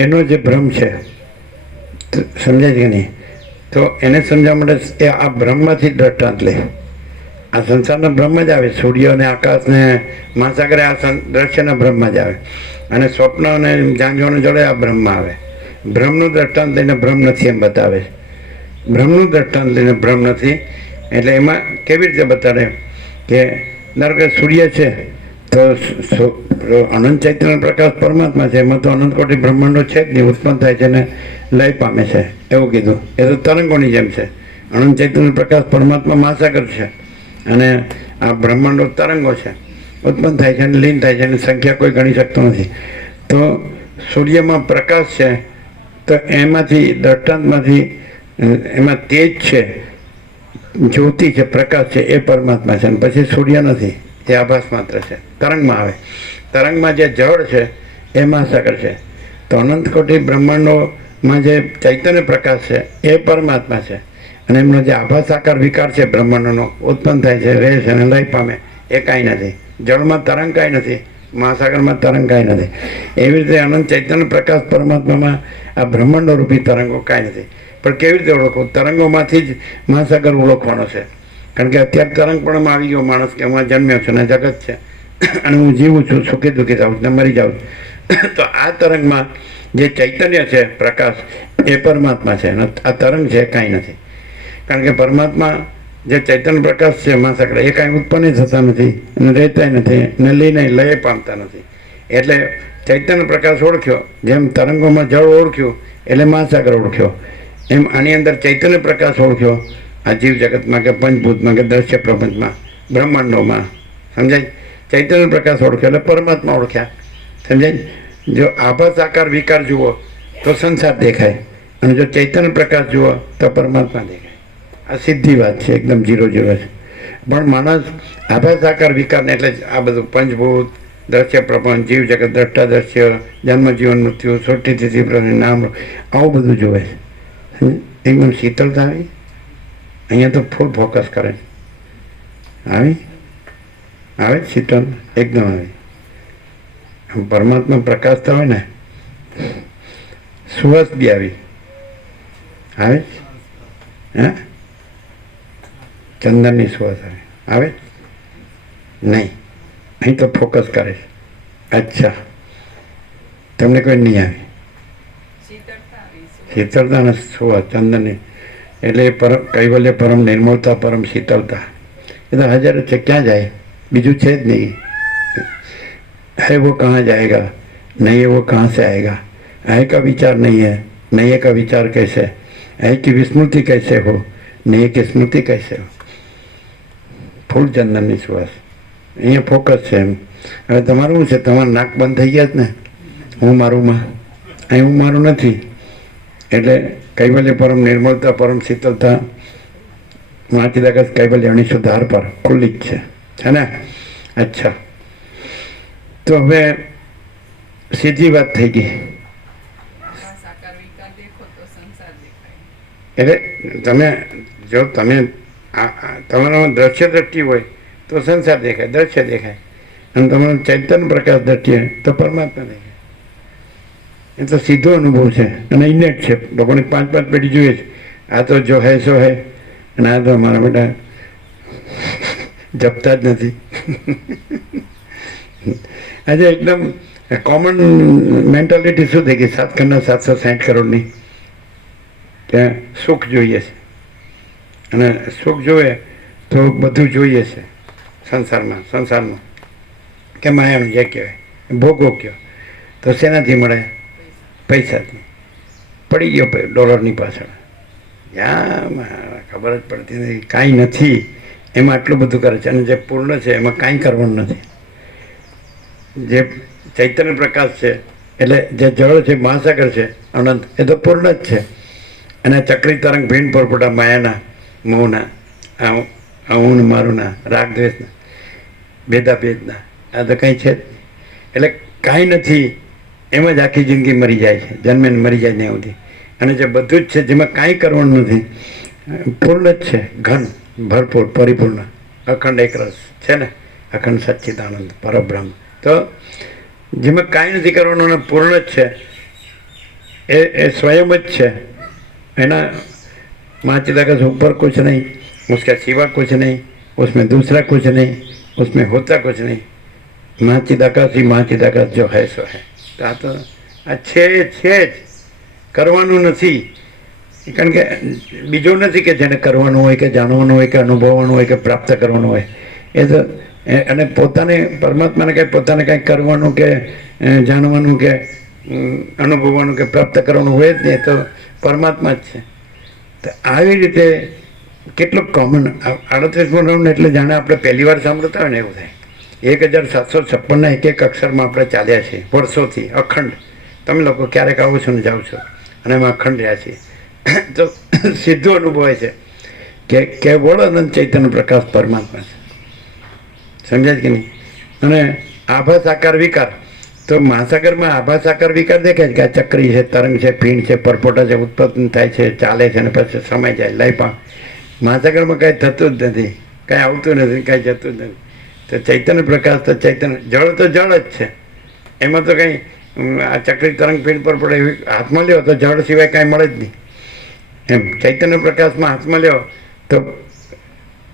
એનો જે ભ્રમ છે, સમજાય છે કે નહીં? તો એને સમજાવવા માટે એ આ બ્રહ્મમાંથી જ દ્રષ્ટાંત લે. આ સંસારના બ્રહ્મ જ આવે, સૂર્ય અને આકાશ ને મહાસાગરે આ દ્રશ્યના બ્રહ્મ જ આવે. અને સ્વપ્ન અને જાંજવાનો જોડે આ બ્રહ્મ આવે. બ્રહ્મનું દ્રષ્ટાંત લઈને ભ્રમ નથી એમ બતાવે. બ્રહ્મનું દ્રષ્ટાંત લઈને ભ્રમ નથી એટલે એમાં કેવી રીતે બતાડે કે ધારો કે સૂર્ય છે તો અનંત ચૈતન્ય પ્રકાશ પરમાત્મા છે, એમાં તો અનંત કોટી બ્રહ્માંડો છે જ નહીં, ઉત્પન્ન થાય છે ને લય પામે છે એવું કીધું. એ તો તરંગોની જેમ છે. અનંત ચૈતન્ય પ્રકાશ પરમાત્મા મહાસાગર છે અને આ બ્રહ્માંડો તરંગો છે, ઉત્પન્ન થાય છે અને લીન થાય છે, એની સંખ્યા કોઈ ગણી શકતો નથી. તો સૂર્યમાં પ્રકાશ છે તો એમાંથી દ્રષ્ટાંતમાંથી એમાં તેજ છે, જ્યોતિ છે, પ્રકાશ છે, એ પરમાત્મા છે. અને પછી સૂર્ય નથી, એ આભાસ માત્ર છે, તરંગમાં આવે. તરંગમાં જે જળ છે એ મહાસાગર છે. તો અનંત કોટી બ્રહ્માંડોમાં જે ચૈતન્ય પ્રકાશ છે એ પરમાત્મા છે. અને એમનો જે આભાસ આકાર વિકાર છે બ્રહ્માંડોનો, ઉત્પન્ન થાય છે, રહે છે અને લય પામે, એ કાંઈ નથી. જળમાં તરંગ કાંઈ નથી, મહાસાગરમાં તરંગ કાંઈ નથી. એવી રીતે અનંત ચૈતન્ય પ્રકાશ પરમાત્મામાં આ બ્રહ્માંડો રૂપી તરંગો કાંઈ નથી. પણ કેવી રીતે ઓળખવું? તરંગોમાંથી જ મહાસાગર ઓળખવાનો છે. કારણ કે અત્યારે તરંગપણમાં આવી ગયો માણસ કે હું જન્મ્યો છું ને જગત છે અને હું જીવું છું, સુખી દુઃખી થાઉં છું ને મરી જાઉં છું. તો આ તરંગમાં જે ચૈતન્ય છે પ્રકાશ એ પરમાત્મા છે અને આ તરંગ છે કાંઈ નથી. કારણ કે પરમાત્મા જે ચૈતન્ય પ્રકાશ છે મહાસાગર, એ કાંઈ ઉત્પન્ન થતા નથી અને રહેતા નથી ને લઈને લય પામતા નથી. એટલે ચૈતન્ય પ્રકાશ ઓળખ્યો, જેમ તરંગોમાં જળ ઓળખ્યું એટલે મહાસાગર ઓળખ્યો, એમ આની અંદર ચૈતન્ય પ્રકાશ ઓળખ્યો. આ જીવ જગતમાં કે પંચભૂતમાં કે દ્રશ્ય પ્રપંચમાં બ્રહ્માંડોમાં, સમજાય? ચૈતન્ય પ્રકાશ ઓળખ્યો એટલે પરમાત્મા ઓળખ્યા, સમજાય? જો આભાસ આકાર વિકાર જુઓ તો સંસાર દેખાય અને જો ચૈતન્ય પ્રકાશ જુઓ તો પરમાત્મા દેખાય. આ સીધી વાત છે, એકદમ 0-0 છે. પણ માણસ આભાસ આકાર વિકારને એટલે આ બધું પંચભૂત, દ્રશ્ય પ્રપંચ, જીવ જગત, દ્રષ્ટા દ્રશ્ય, જન્મ જીવન મૃત્યુ, સૃષ્ટિ સ્થિતિ પ્રલય, નામ, આવું બધું જોવે છે. એકદમ શીતળતા આવી. અહીંયા તો ફૂલ ફોકસ કરે છે. આવે શીતળ એકદમ આવી. પરમાત્મા પ્રકાશતા હોય ને, સુવાસ બી આવી આવે. હા, ચંદનની સુવાસ આવે નહીં. અહીં તો ફોકસ કરે છે. અચ્છા, તમને કોઈ નહીં આવી શીતળતા ને સુવાસ ચંદનની. એટલે એ પરમ કૈવલ્ય, પરમ નિર્મળતા, પરમ શીતળતા, એ તો હાજર છે. ક્યાં જાય? બીજું છે જ નહીં. है वो कहाँ जाएगा, नहीं है वो कहाँ से आएगा, है का विचार नहीं है, नहीं है का विचार कैसे, है की विस्मृति कैसे हो, नहीं है की स्मृति कैसे हो. ફૂલ ચંદનની સુવાસ. અહીંયા ફોકસ છે એમ. હવે તમારું શું છે? તમારું નાક બંધ થઈ ગયા જ ને, હું મારુંમાં. અહીં હું મારું નથી. એટલે કૈવલ્ય, પરમ નિર્મળતા, પરમ શીતળતા, વાંચી દગત કૈવલ્ય અણીસો ધાર પર ખુલ્લી જ છે ને? અચ્છા, તો હવે સીધી વાત થઈ ગઈ. એટલે તમે તમારામાં દ્રશ્ય દ્રષ્ટિ હોય તો સંસાર દેખાય, દ્રશ્ય દેખાય. અને તમારો ચૈતન્ય પ્રકાશ દ્રષ્ટિ હોય તો પરમાત્મા દેખાય. એ તો સીધો અનુભવ છે અને ઇનેટ છે. લોકોને 5 પેઢી જોઈએ છે. આ તો જો હે સો હે, અને આ તો અમારા બેટા જપતા જ નથી. આજે એકદમ કોમન મેન્ટાલિટી શું થઈ ગઈ 7 ખંડના 760 કરોડની, ત્યાં સુખ જોઈએ છે, અને સુખ જોઈએ તો બધું જોઈએ છે સંસારમાં કે માયાનું જે કહેવાય ભોગો કયો, તો શેનાથી મળે? પૈસાથી. પડી ગયો ડોલરની પાછળ. જ્યાં ખબર જ પડતી નથી, કાંઈ નથી એમાં આટલું બધું કરે છે. અને જે પૂર્ણ છે એમાં કાંઈ કરવાનું નથી. જે ચૈતન્ય પ્રકાશ છે એટલે જે જળ છે, મહાસાગર છે, અનંત, એ તો પૂર્ણ જ છે. અને ચક્રી તરંગ ભીણ પરપોટા માયાના મોહના, હું ને મારુંના, રાગ દ્વેષના, ભેદાભેદના, આ તો કંઈ છે જ. એટલે કાંઈ નથી એમાં જ આખી જિંદગી મરી જાય છે, જન્મે મરી જાય ને સુધી. અને જે બધું જ છે જેમાં કાંઈ કરવાનું નથી, પૂર્ણ જ છે, ઘન, ભરપૂર, પરિપૂર્ણ, અખંડ એકરસ છે ને, અખંડ સચ્ચિદાનંદ પરબ્રહ્મ. તો જેમાં કાંઈ નથી કરવાનું અને પૂર્ણ જ છે, એ સ્વયં જ છે. એના माँ चिदाका से ऊपर कुछ नहीं, उसका सिवा कुछ नहीं, उसमें दूसरा कुछ नहीं, उसमें होता कुछ नहीं. माँ चिदाका जो है સો है. તો આ તો આ છે જ, કરવાનું નથી. કારણ કે બીજો નથી કે જેને કરવાનું હોય કે જાણવાનું હોય કે અનુભવવાનું હોય કે પ્રાપ્ત કરવાનું હોય. એ તો અને પોતાને પરમાત્માને કંઈ પોતાને કંઈક કરવાનું કે જાણવાનું કે અનુભવવાનું કે પ્રાપ્ત કરવાનું હોય જ નહીં, તો પરમાત્મા જ છે. તો આવી રીતે કેટલું કોમન 38મો રાઉન્ડ એટલે જાણે આપણે પહેલી વાર સાંભળતા હોય ને એવું થાય. 1756ના એક અક્ષરમાં આપણે ચાલ્યા છીએ વર્ષોથી અખંડ. તમે લોકો ક્યારેક આવો છો ને જાઓ છો, અને એમાં અખંડ રહ્યા છીએ. તો સીધું અનુભવાય છે કે કેવળ અનંત ચૈતન્ય પ્રકાશ પરમાત્મા છે. સમજાય કે નહીં? અને આભાસ આકાર વિકાર, તો મહાસાગરમાં આભાસ આકાર વિકાર દેખાય છે કે આ ચક્રી છે, તરંગ છે, ફીણ છે, પરપોટા છે, ઉત્પન્ન થાય છે, ચાલે છે, અને પછી સમય જાય લાઈપા. મહાસાગરમાં કાંઈ થતું જ નથી, કાંઈ આવતું નથી, કાંઈ જતું જ નથી. તો ચૈતન્ય પ્રકાશ તો ચૈતન્ય, જળ તો જળ જ છે. એમાં તો કંઈ આ ચક્રી તરંગ ફીણ પરપોટા એવી હાથમાં લ્યો તો જળ સિવાય કાંઈ મળે જ નહીં. એમ ચૈતન્ય પ્રકાશમાં હાથમાં લ્યો તો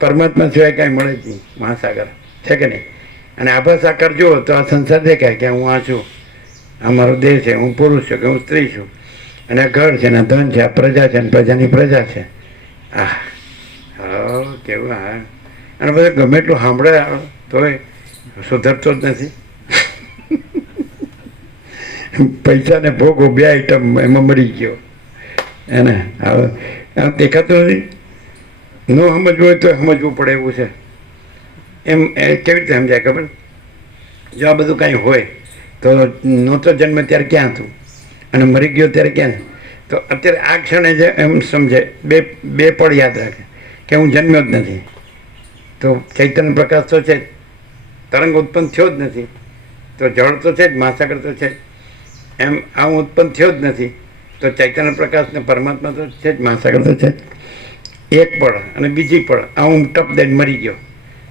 પરમાત્મા સિવાય કાંઈ મળે જ નહીં. મહાસાગર છે કે નહીં? અને આભાસ આકાર જુઓ તો આ સંસાર દેખાય કે હું આ છું, આ મારો દેહ છે, હું પુરુષ છું કે હું સ્ત્રી છું, અને આ ઘર છે, ને આ ધન છે, આ પ્રજા છે, અને પ્રજાની પ્રજા છે. કેવું હા. અને બધું ગમે એટલું સાંભળે તોય સુધરતો જ નથી. પૈસાને ભોગો 2 આઈટમ એમાં મરી ગયો. એને હવે દેખાતું નથી. ન સમજવું હોય તો સમજવું પડે એવું છે. એમ કેવી રીતે સમજાય ખબર? જો આ બધું કાંઈ હોય તો નહોતો જન્મ ત્યારે ક્યાં હતું, અને મરી ગયો ત્યારે ક્યાં? તો અત્યારે આ ક્ષણે જે એમ સમજે, બે પળ યાદ રાખે કે હું જન્મ્યો જ નથી. તો ચૈતન્ય પ્રકાશ તો છે જ, તરંગ ઉત્પન્ન થયો જ નથી, તો જળ તો છે જ, મહાસાગર તો છે જ. એમ આ હું ઉત્પન્ન થયો જ નથી, તો ચૈતન્ય પ્રકાશ ને પરમાત્મા તો છે જ, મહાસાગર તો છે જ. એક પળ અને બીજી પળ આ હું ટપ દઈને મરી ગયો,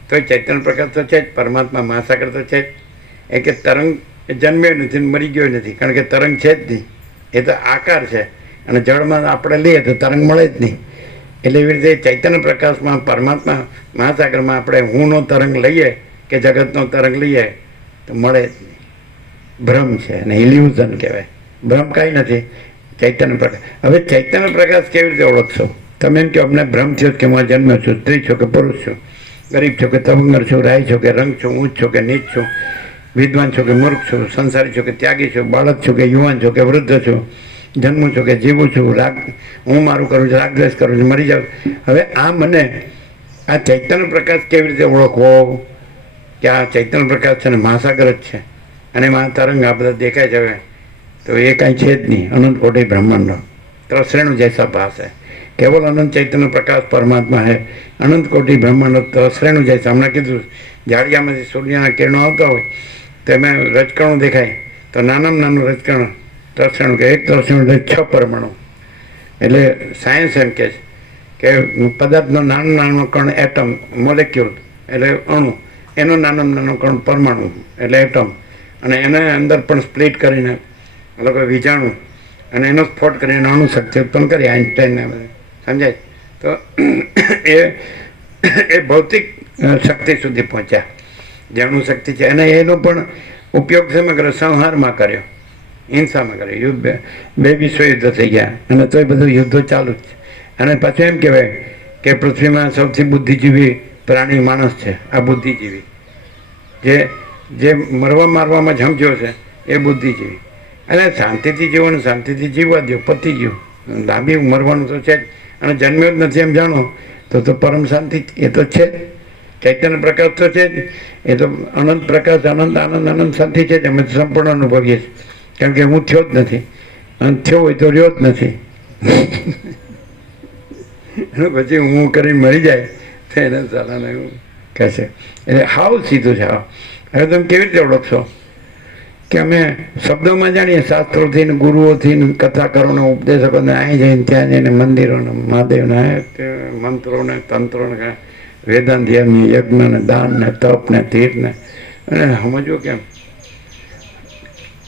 તો ચૈતન્ય પ્રકાશ તો છે જ, પરમાત્મા મહાસાગર તો છે જ. એ કે તરંગ જન્મ્યો નથી, મરી ગયો નથી, કારણ કે તરંગ છે જ નહીં, એ તો આકાર છે. અને જળમાં આપણે લઈએ તો તરંગ મળે જ નહીં. એટલે એવી રીતે ચૈતન્ય પ્રકાશમાં પરમાત્મા મહાસાગરમાં આપણે હુંનો તરંગ લઈએ કે જગતનો તરંગ લઈએ તો મળે જ નહીં. ભ્રમ છે, અને ઇલ્યુઝન કહેવાય. ભ્રમ કાંઈ નથી, ચૈતન્ય પ્રકાશ. હવે ચૈતન્ય પ્રકાશ કેવી રીતે ઓળખશો? તમે એમ કે અમને ભ્રમ થયો કે હું જન્મ્યો છું, સ્ત્રી છો કે પુરુષ છું, ગરીબ છો કે તવંગર છો, રાય છો કે રંગ છો, ઊંચ છો કે નીચ છો, વિદ્વાન છો કે મૂર્ખ છો, સંસારી છો કે ત્યાગી છો, બાળક છો કે યુવાન છો કે વૃદ્ધ છો, જન્મું છું કે જીવું છું, રાગ હું મારું કરું છું, રાગ દ્વેષ કરું છું, મરી જાઉં. હવે આ મને આ ચૈતન્ય પ્રકાશ કેવી રીતે ઓળખવો? કે આ ચૈતન્ય પ્રકાશ છે ને મહાસાગર જ છે, અને એમાં તરંગ આ બધા દેખાય છે. હવે તો એ કાંઈ છે જ નહીં. અનંત કોટી બ્રહ્માંડો ત્રસરેણુ જૈસા ભાસ है, केवल अनंत चैतन्य प्रकाश परमात्मा है. अनंत कोटि ब्रह्मांड ત્રસરેણુ જૈસા. હમણાં કીધું જાળિયામાંથી સૂર્યના કિરણો આવતા હોય તો એમાં રજકણો દેખાય, તો નાનામાં નાનું રજકણ ત્રસરેણુ કે એક ત્રસરેણુ એટલે 6 પરમાણુ. એટલે સાયન્સ એમ કહે છે કે પદાર્થનો નાનો નાનો કણ એટમ, મોલેક્યુલ એટલે અણુ, એનો નાનો નાનો કણ પરમાણુ એટલે એટમ, અને એને અંદર પણ સ્પ્લિટ કરીને આ લોકો વીજાણું અને એનો સ્ફોટ કરીને અણુશક્તિ ઉત્પન્ન કરી આઈન્સ્ટાઈનને બધે, સમજાય? તો એ ભૌતિક શક્તિ સુધી પહોંચ્યા, જે અણુશક્તિ છે. અને એનો પણ ઉપયોગ શેમાં કર્યો? સંહારમાં કર્યો, હિંસામાં કર્યો. યુદ્ધ, બે વિશ્વયુદ્ધ થઈ ગયા અને તોય બધું યુદ્ધો ચાલુ જ છે. અને પાછું એમ કહેવાય કે પૃથ્વીમાં સૌથી બુદ્ધિજીવી પ્રાણી માણસ છે. આ બુદ્ધિજીવી જે મરવા મારવામાં સમજ્યો છે એ બુદ્ધિજીવી. અને શાંતિથી જીવો ને શાંતિથી જીવવા દો, પતી ગયું. લાંબી મરવાનું તો છે જ, અને જન્મ્યો જ નથી એમ જાણો તો પરમ શાંતિ એ તો છે જ. ચૈતન્ય પ્રકાશ તો છે જ, એ તો અનંત પ્રકાશ, આનંદ આનંદ આનંદ શાંતિ છે જ. અમે સંપૂર્ણ અનુભવીએ છીએ, કારણ કે હું થયો જ નથી, અને થયો હોય તો રહ્યો જ નથી. અને પછી હું કરીને મરી જાય તો એને ચાલાને એવું કહે છે. એટલે હાવ સીધું છે. હાવ. હવે તમે કેવી રીતે ઓળખશો? કે અમે શબ્દોમાં જાણીએ, શાસ્ત્રોથી ને ગુરુઓથી ને કથાકારોને ઉપદેશકોને અહીં જઈને ત્યાં જઈને મંદિરોને મહાદેવના મંત્રોને તંત્રોને વેદાંત યજ્ઞ ને દાન ને તપ ને તીર્થ ને, અને સમજવું કેમ?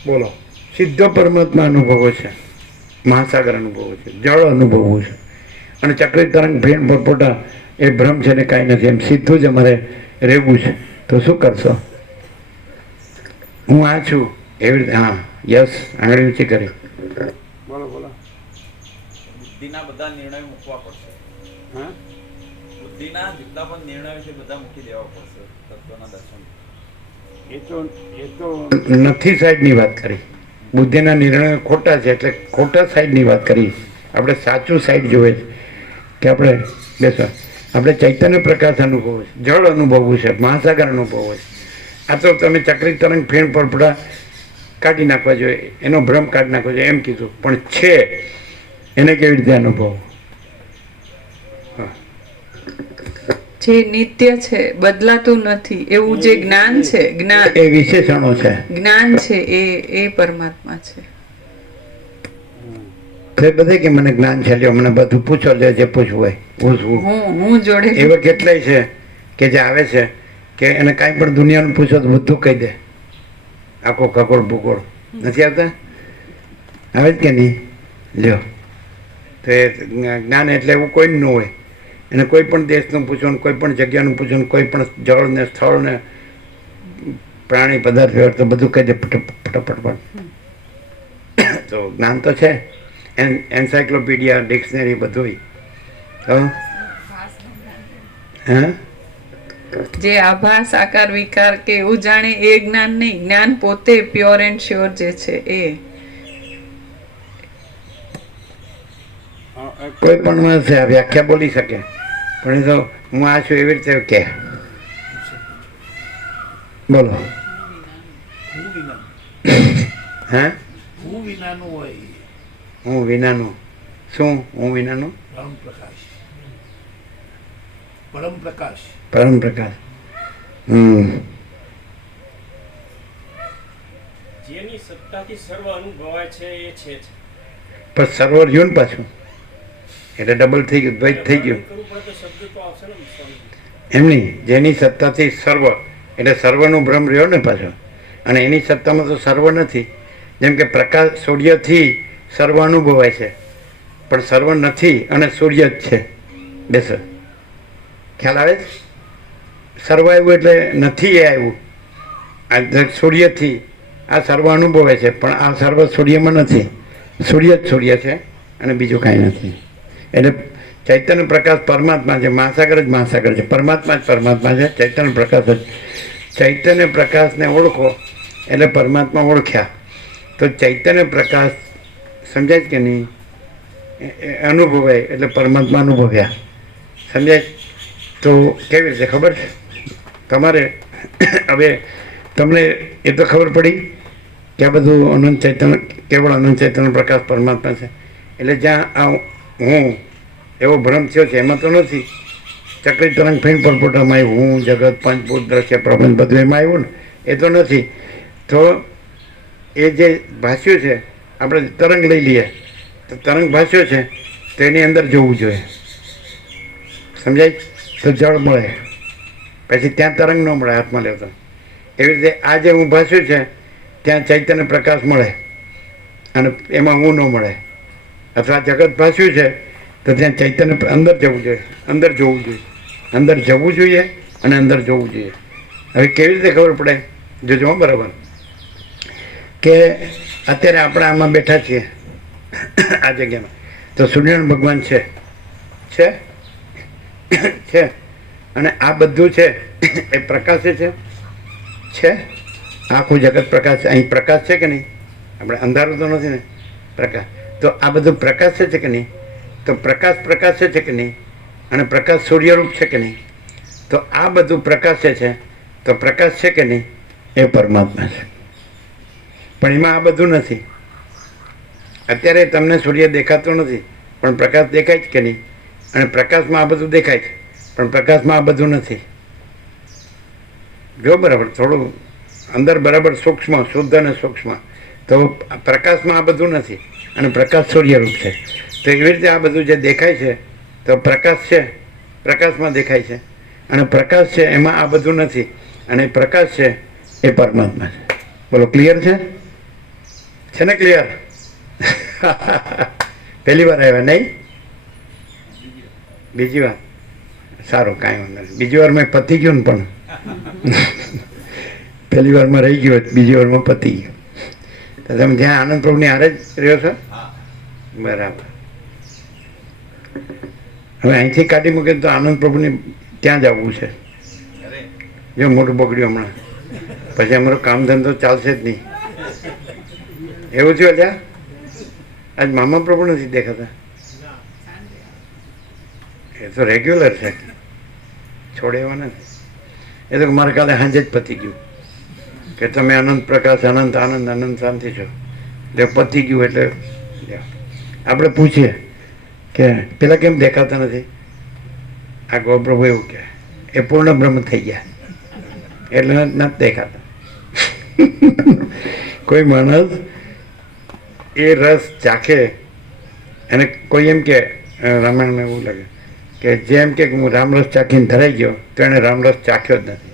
બોલો. સીધો પરમાત્મા અનુભવો છે, મહાસાગર અનુભવો છે, જળ અનુભવવું છે, અને ચક્રી તરંગ ભેણ પરપોટા એ ભ્રમ છે ને કાંઈ નથી, એમ સીધું જ અમારે રહેવું છે. તો શું કરશો? હું આ છું એવી રીતે. હા, યસ, આંગળી ઊંચી કરી. બોલો બોલો. બુદ્ધિના બધા નિર્ણયો મૂકવા પડશે. હા, બુદ્ધિના જેટલા પણ નિર્ણયો છે બધા મૂકી દેવા પડશે તત્વના દર્શન. એ તો નથી સાઈડની વાત કરી. બુદ્ધિના નિર્ણયો ખોટા છે એટલે ખોટા સાઈડની વાત કરી. આપણે સાચું સાઈડ જોઈએ છે કે આપણે બેસો, આપણે ચૈતન્ય પ્રકાશ અનુભવવું છે, જળ અનુભવવું છે, મહાસાગર અનુભવવું છે. આ તો તમે ચક્રી તરંગ ફેણ પરપડા કાઢી નાખવા જોઈએ, એનો ભ્રમ કાઢી નાખવો જોઈએ એમ કીધું. પણ છે એને કેવી રીતે અનુભવ? જે નિત્ય છે, બદલાતું નથી એવું જે જ્ઞાન છે, જ્ઞાન એ વિશેષણો છે. જ્ઞાન છે એ પરમાત્મા છે. તે બધે કે મને જ્ઞાન છે, લ્યો મને બધું પૂછો, લે જે પૂછવું હોય. હું જોડે એવા કેટલાય છે કે જે આવે છે કે એને કાંઈ પણ દુનિયાનું પૂછો તો બધું કહી દે, આખો ખગોળ ભૂગોળ. નથી આવતા? આવે જ કે નહીં? લ્યો, તો એ જ્ઞાન એટલે એવું કોઈ ન હોય. એને કોઈ પણ દેશનું પૂછો ને કોઈ પણ જગ્યાનું પૂછો ને કોઈ પણ જળ ને સ્થળ ને પ્રાણી પદાર્થ તો બધું કહી દે ફટાફટ. તો જ્ઞાન તો છે, એન્સાયક્લોપીડિયા, ડિક્શનરી બધું. હા, જે આભાસ આકાર વિકાર કે એવું જાણે એ જ્ઞાન નહીં. જ્ઞાન પોતે પ્યોર એન્ડ શ્યોર જે છે એ. કોઈ પણ માણસ આ વ્યાખ્યા બોલી શકે, પણ એ તો હું આ છું એવી રીતે કે. બોલો. હા, હું વિનાનું હોય. હું વિનાનું. શું હું વિનાનું? પરમ પ્રકાશ. પરમ પ્રકાશ. પરમ પ્રકાશ. જેની સત્તાથી સર્વ અનુભવાય છે એ છે જ. પણ સર્વર રહ્યું ને પાછું, એટલે ડબલ થઈ ગયું, દ્વૈત થઈ ગયું. કરવું પડે તો શબ્દ તો આવશે ને સ્વામી. એમ નહીં, જેની સત્તાથી સર્વ એટલે સર્વનો ભ્રમ રહ્યો ને પાછો, અને એની સત્તામાં તો સર્વ નથી. જેમ કે પ્રકાશ સૂર્યથી સર્વ અનુભવાય છે, પણ સર્વ નથી અને સૂર્ય જ છે. બેસ, ખ્યાલ આવે છે? સર્વ આવ્યું એટલે નથી એ આવ્યું. આ સૂર્યથી આ સર્વ અનુભવે છે, પણ આ સર્વ સૂર્યમાં નથી. સૂર્ય જ સૂર્ય છે અને બીજું કાંઈ નથી. એટલે ચૈતન્ય પ્રકાશ પરમાત્મા છે, મહાસાગર જ મહાસાગર છે, પરમાત્મા જ પરમાત્મા છે, ચૈતન્ય પ્રકાશ જ. ચૈતન્ય પ્રકાશને ઓળખો એટલે પરમાત્મા ઓળખ્યા. તો ચૈતન્ય પ્રકાશ સમજાય કે નહીં? અનુભવાય એટલે પરમાત્મા અનુભવ્યા. સમજાય? તો કેવી રીતે ખબર છે તમારે? હવે તમને એ તો ખબર પડી કે આ બધું અનંત ચૈતન્ય, કેવળ અનંત ચૈતન્ય પ્રકાશ પરમાત્મા છે. એટલે જ્યાં આ હું એવો ભ્રમ થયો છે એમાં તો નથી. ચક્રી તરંગ ફીણ પરપોટામાં આવ્યું, હું જગત પંચભૂત દ્રશ્ય પ્રપંચ બધું એમાં આવ્યું ને, એ તો નથી. તો એ જે ભાષ્યું છે, આપણે તરંગ લઈ લઈએ તો તરંગ ભાષ્યો છે તો એની અંદર જોવું જોઈએ. સમજાય? તો જળ મળે, પછી ત્યાં તરંગ ન મળે હાથમાં લેતો. એવી રીતે આ જે હું ભાષ્યું છે ત્યાં ચૈતન્ય પ્રકાશ મળે, અને એમાં હું ન મળે, અથવા જગત ભાસ્યું છે તો ત્યાં ચૈતન્ય અંદર જવું જોઈએ, અંદર જોવું જોઈએ, અંદર જવું જોઈએ અને અંદર જોવું જોઈએ. હવે કેવી રીતે ખબર પડે? જોજો બરાબર, કે અત્યારે આપણે આમાં બેઠા છીએ આ જગ્યામાં, તો સૂર્યનારાયણ ભગવાન છે અને આ બધું છે એ પ્રકાશે છે. આખું જગત પ્રકાશ, અહીં પ્રકાશ છે કે નહીં? આપણે અંધારું તો નથી ને, પ્રકાશ. તો આ બધું પ્રકાશ છે કે નહીં? તો પ્રકાશ છે કે નહીં? અને પ્રકાશ સૂર્યરૂપ છે કે નહીં? તો આ બધું પ્રકાશ છે, તો પ્રકાશ છે કે નહીં? એ પરમાત્મા છે. પણ એમાં આ બધું નથી. અત્યારે તમને સૂર્ય દેખાતો નથી, પણ પ્રકાશ દેખાય છે કે નહીં? અને પ્રકાશમાં આ બધું દેખાય છે, પણ પ્રકાશમાં આ બધું નથી. જો બરાબર, થોડું અંદર બરાબર સૂક્ષ્મ, શુદ્ધ અને સૂક્ષ્મ. તો પ્રકાશમાં આ બધું નથી અને પ્રકાશ સૂર્યરૂપ છે. તો એવી રીતે આ બધું જે દેખાય છે તો પ્રકાશ છે, પ્રકાશમાં દેખાય છે, અને પ્રકાશ છે એમાં આ બધું નથી, અને પ્રકાશ છે એ પરમાત્મા છે. બોલો, ક્લિયર છે ને? ક્લિયર? પહેલી વાર આવ્યા નહીં? બીજી વાર? સારું, કાંઈ વાંધો નહીં. બીજી વારમાં પતી ગયું ને, પણ પહેલી વારમાં રહી ગયો, બીજી વારમાં પતી ગયું. તો તમે ત્યાં આનંદ પ્રભુની હારે જ રહ્યો છો? બરાબર. હવે અહીંથી કાઢી મૂકે તો આનંદ પ્રભુની ત્યાં જ આવવું છે. જો મોટું બગડ્યું હમણાં, પછી અમારો કામ ધંધો ચાલશે જ નહીં. એવું થયું? અલ્યા આજ મામા પ્રભુ નથી દેખાતા. એ તો રેગ્યુલર છે, છોડે એવા નથી. એ તો મારે કાલે સાંજે જ પતી ગયું કે તમે અનંત પ્રકાશ, અનંત આનંદ, અનંત શાંતિ છો. એટલે પતી ગયું. એટલે આપણે પૂછીએ કે પેલા કેમ દેખાતા નથી? આ ગોપ્રભુ એવું કહે એ પૂર્ણ બ્રહ્મ થઈ ગયા એટલે નથી દેખાતા. કોઈ માણસ એ રસ ચાખે, અને કોઈ એમ કે રામાયણમાં એવું લાગે કે જેમ કે હું રામરસ ચાખીને ધરાઈ ગયો, તો એણે રામરસ ચાખ્યો જ નથી.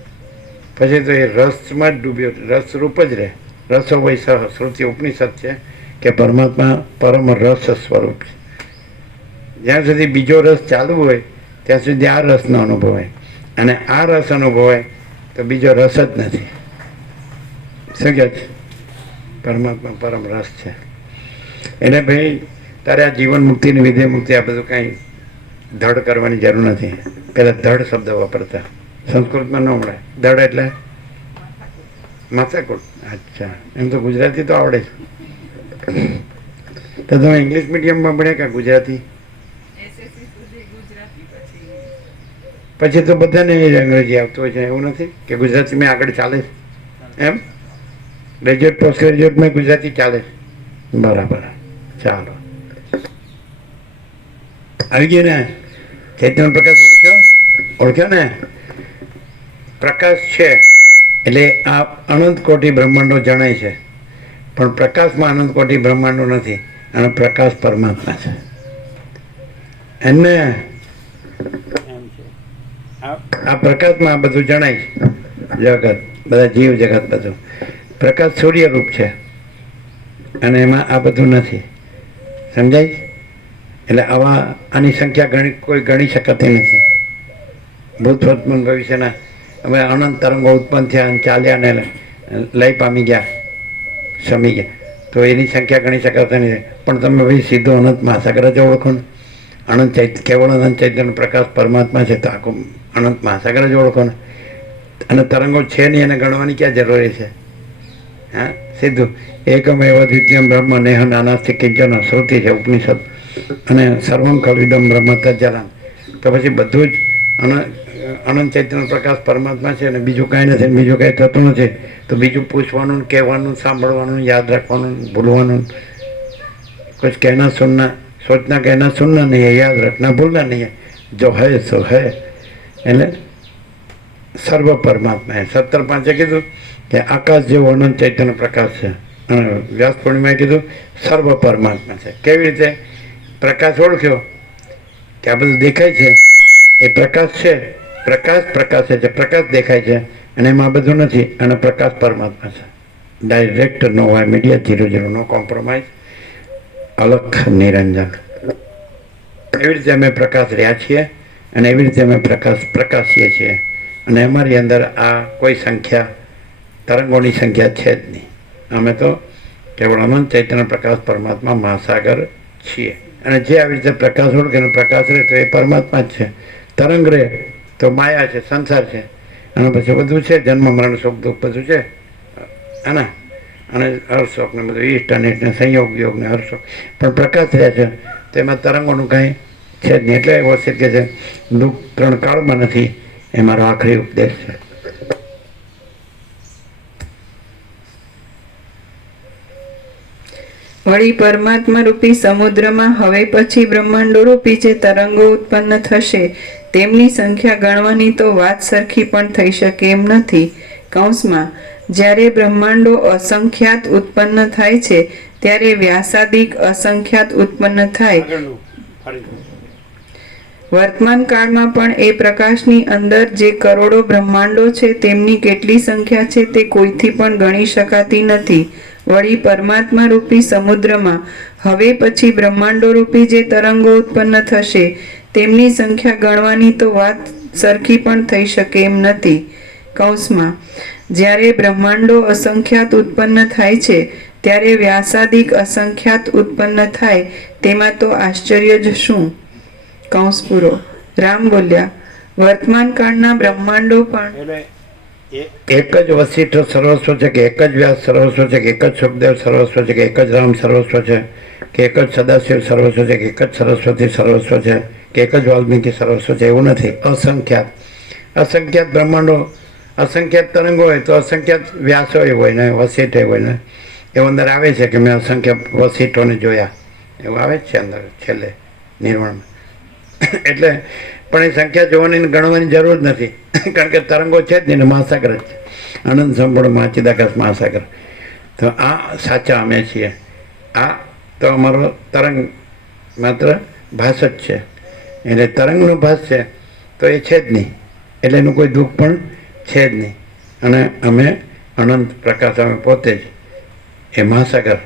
પછી તો એ રસમાં જ ડૂબ્યો, રસરૂપ જ રહે. રસો વૈ સહ, શ્રુતિ ઉપનિષદ છે કે પરમાત્મા પરમ રસ સ્વરૂપ છે. જ્યાં સુધી બીજો રસ ચાલુ હોય ત્યાં સુધી આ રસનો અનુભવાય, અને આ રસ અનુભવાય તો બીજો રસ જ નથી. શું કહે છે? પરમાત્મા પરમ રસ છે. એટલે ભાઈ તારે આ જીવન મુક્તિ ને વિધેય મુક્તિ આ બધું કાંઈ ધડ કરવાની જરૂર નથી. પહેલાં ધડ શબ્દ વાપરતા, સંસ્કૃતમાં ન મળે. ધડ એટલે માથાકૂટ. અચ્છા, એમ તો ગુજરાતી તો આવડે છે. તો તમે ઇંગ્લિશ મીડિયમમાં ભણ્યા કે ગુજરાતી? પછી તો બધાને અંગ્રેજી આવતું હોય છે, એવું નથી કે ગુજરાતીમાં આગળ ચાલે છે એમ? ગ્રેજ્યુએટ, પોસ્ટ ગ્રેજ્યુએટમાં ગુજરાતી ચાલે છે. બરાબર, ચાલો. આવી ગયું ને? ચૈતન્ય પ્રકાશ ઓળખ્યો ને? પ્રકાશ છે એટલે આ અનંત કોટી બ્રહ્માંડો જણાય છે, પણ પ્રકાશમાં અનંત કોટી બ્રહ્માંડો નથી, અને પ્રકાશ પરમાત્મા છે. એને આ પ્રકાશમાં આ બધું જણાય છે. જગત, બધા જીવ જગત બધું પ્રકાશ સૂર્યરૂપ છે, અને એમાં આ બધું નથી. સમજાય? એટલે આની સંખ્યા કોઈ ગણી શકાતી નથી. ભૂત વર્તમાન ભવિષ્યના અમે અનંત તરંગો ઉત્પન્ન થયા અને ચાલ્યા ને લય પામી ગયા, શમી ગયા, તો એની સંખ્યા ગણી શકાતી નથી. પણ તમે ભાઈ સીધો અનંત મહાસાગર જ ઓળખો ને. અનંત કેવળ અનંત ચૈતન્ય પ્રકાશ પરમાત્મા છે, તો આખું અનંત મહાસાગર જ ઓળખો ને. અને તરંગો છે નહીં, એને ગણવાની ક્યાં જરૂરી છે? હા, સીધું એકમ એવ દ્વિતીય બ્રહ્મ નેહ નાનાસ્તિ કિંચન શ્રુતિ છે, ઉપનિષદ. અને સર્વમ ખલવિદમ બ્રહ્મ તજ્જલમ. તો પછી બધું જ અનંત ચૈતન્ય પ્રકાશ પરમાત્મા છે, અને બીજું કાંઈ નથી, બીજું કાંઈ થતું નથી. તો બીજું પૂછવાનું, કહેવાનું, સાંભળવાનું, યાદ રાખવાનું, ભૂલવાનું. कुछ कहना सुनना, सोचना कहना सुनना नहीं है, याद रखना भूलना नहीं है. जो है सो है. એટલે સર્વ પરમાત્મા હે. 17.5 કીધું કે આકાશ જેવો અનંત ચૈતન્ય પ્રકાશ છે, અને વ્યાસ પૂર્ણિમાએ કીધું સર્વ પરમાત્મા છે. કેવી રીતે પ્રકાશ ઓળખ્યો? કે આ બધું દેખાય છે એ પ્રકાશ છે. પ્રકાશ છે, પ્રકાશ દેખાય છે, અને એમાં આ બધું નથી, અને પ્રકાશ પરમાત્મા છે. ડાયરેક્ટ નો હોય મીડિયા, 0 નો કોમ્પ્રોમાઇઝ. અલખ નિરંજન. એવી રીતે અમે પ્રકાશ રહ્યા છીએ અને એવી રીતે અમે પ્રકાશીએ છીએ. અને અમારી અંદર આ કોઈ સંખ્યા, તરંગોની સંખ્યા છે જ નહીં. અમે તો કેવળ અનંત ચૈતન્ય પ્રકાશ પરમાત્મા મહાસાગર છીએ. અને જે આવી રીતે પ્રકાશ ઓળખે અને પ્રકાશ રહે તો એ પરમાત્મા જ છે. તરંગ રહે તો માયા છે, સંસાર છે, અને પછી બધું છે, જન્મ મરણ સુખ દુઃખ બધું છે અને અને હર્ષોક ને બધું ઈષ્ટ અનિષ્ટ ને સંયોગ યોગ ને હર્ષોક, પણ પ્રકાશ રહ્યા છે તેમાં તરંગોનું કાંઈ છે જ નહીં. એટલે વસિત કે છે દુઃખ 3 કાળમાં નથી, એ મારો આખરી ઉપદેશ છે. વળી પરમાત્મા રૂપી સમુદ્રમાં હવે પછી બ્રહ્માંડો રૂપી જે તરંગો ઉત્પન્ન થશે તેમની સંખ્યા ગણવાની તો વાત સરખી પણ થઈ શકે એમ નથી. કૌંસમાં જ્યારે બ્રહ્માંડો અસંખ્યાત ઉત્પન્ન થાય છે ત્યારે વ્યાસાદિક અસંખ્યાત ઉત્પન્ન થાય. વર્તમાન કાળમાં પણ એ પ્રકાશની અંદર જે કરોડો બ્રહ્માંડો છે તેમની કેટલી સંખ્યા છે તે કોઈથી પણ ગણી શકાતી નથી. વળી પરમાત્મા રૂપી સમુદ્રમાં હવે પછી બ્રહ્માંડો રૂપી જે તરંગો ઉત્પન્ન થશે તેમની સંખ્યા ગણવાની તો વાત સરખી પણ થઈ શકે એમ નથી. કૌંસમાં જ્યારે બ્રહ્માંડો અસંખ્યાત ઉત્પન્ન થાય છે ત્યારે વ્યાસાદિક અસંખ્યાત ઉત્પન્ન થાય તેમાં તો આશ્ચર્ય જ શું. કૌંસ પૂરો. રામ બોલ્યા, વર્તમાન કાળના બ્રહ્માંડો પણ એક જ વસિષ્ઠ સર્વસ્વ છે કે એક જ વ્યાસ સર્વસ્વ છે કે એક જ સુખદેવ સર્વસ્વ છે કે એક જ રામ સર્વસ્વ છે કે એક જ સદાશિવ સર્વસ્વ છે કે એક જ સરસ્વતી સર્વસ્વ છે કે એક જ વાલ્મીકી સર્વસ્વ છે, એવું નથી. અસંખ્યાત બ્રહ્માંડો, અસંખ્યાત તરંગો હોય તો અસંખ્યાત વ્યાસો હોય ને વસિષ્ઠ હોય ને એવું અંદર આવે છે કે મેં અસંખ્ય વસિષ્ઠોને જોયા, એવું આવે જ છે અંદર છેલ્લે નિર્વાણમાં. એટલે પણ એ સંખ્યા જોવાની ગણવાની જરૂર જ નથી, કારણ કે તરંગો છે જ નહીં, મહાસાગર જ છે, આનંદ સંપૂર્ણ મહાચિદાકાશ મહાસાગર. તો આ સાચા અમે છીએ. આ તો અમારો તરંગ માત્ર ભાસ જ છે, એટલે તરંગનો ભાસ છે તો એ છે જ નહીં, એટલે એનું કોઈ દુઃખ પણ છે જ નહીં. અને અમે અનંત પ્રકાશ, અમે પોતે જ એ મહાસાગર,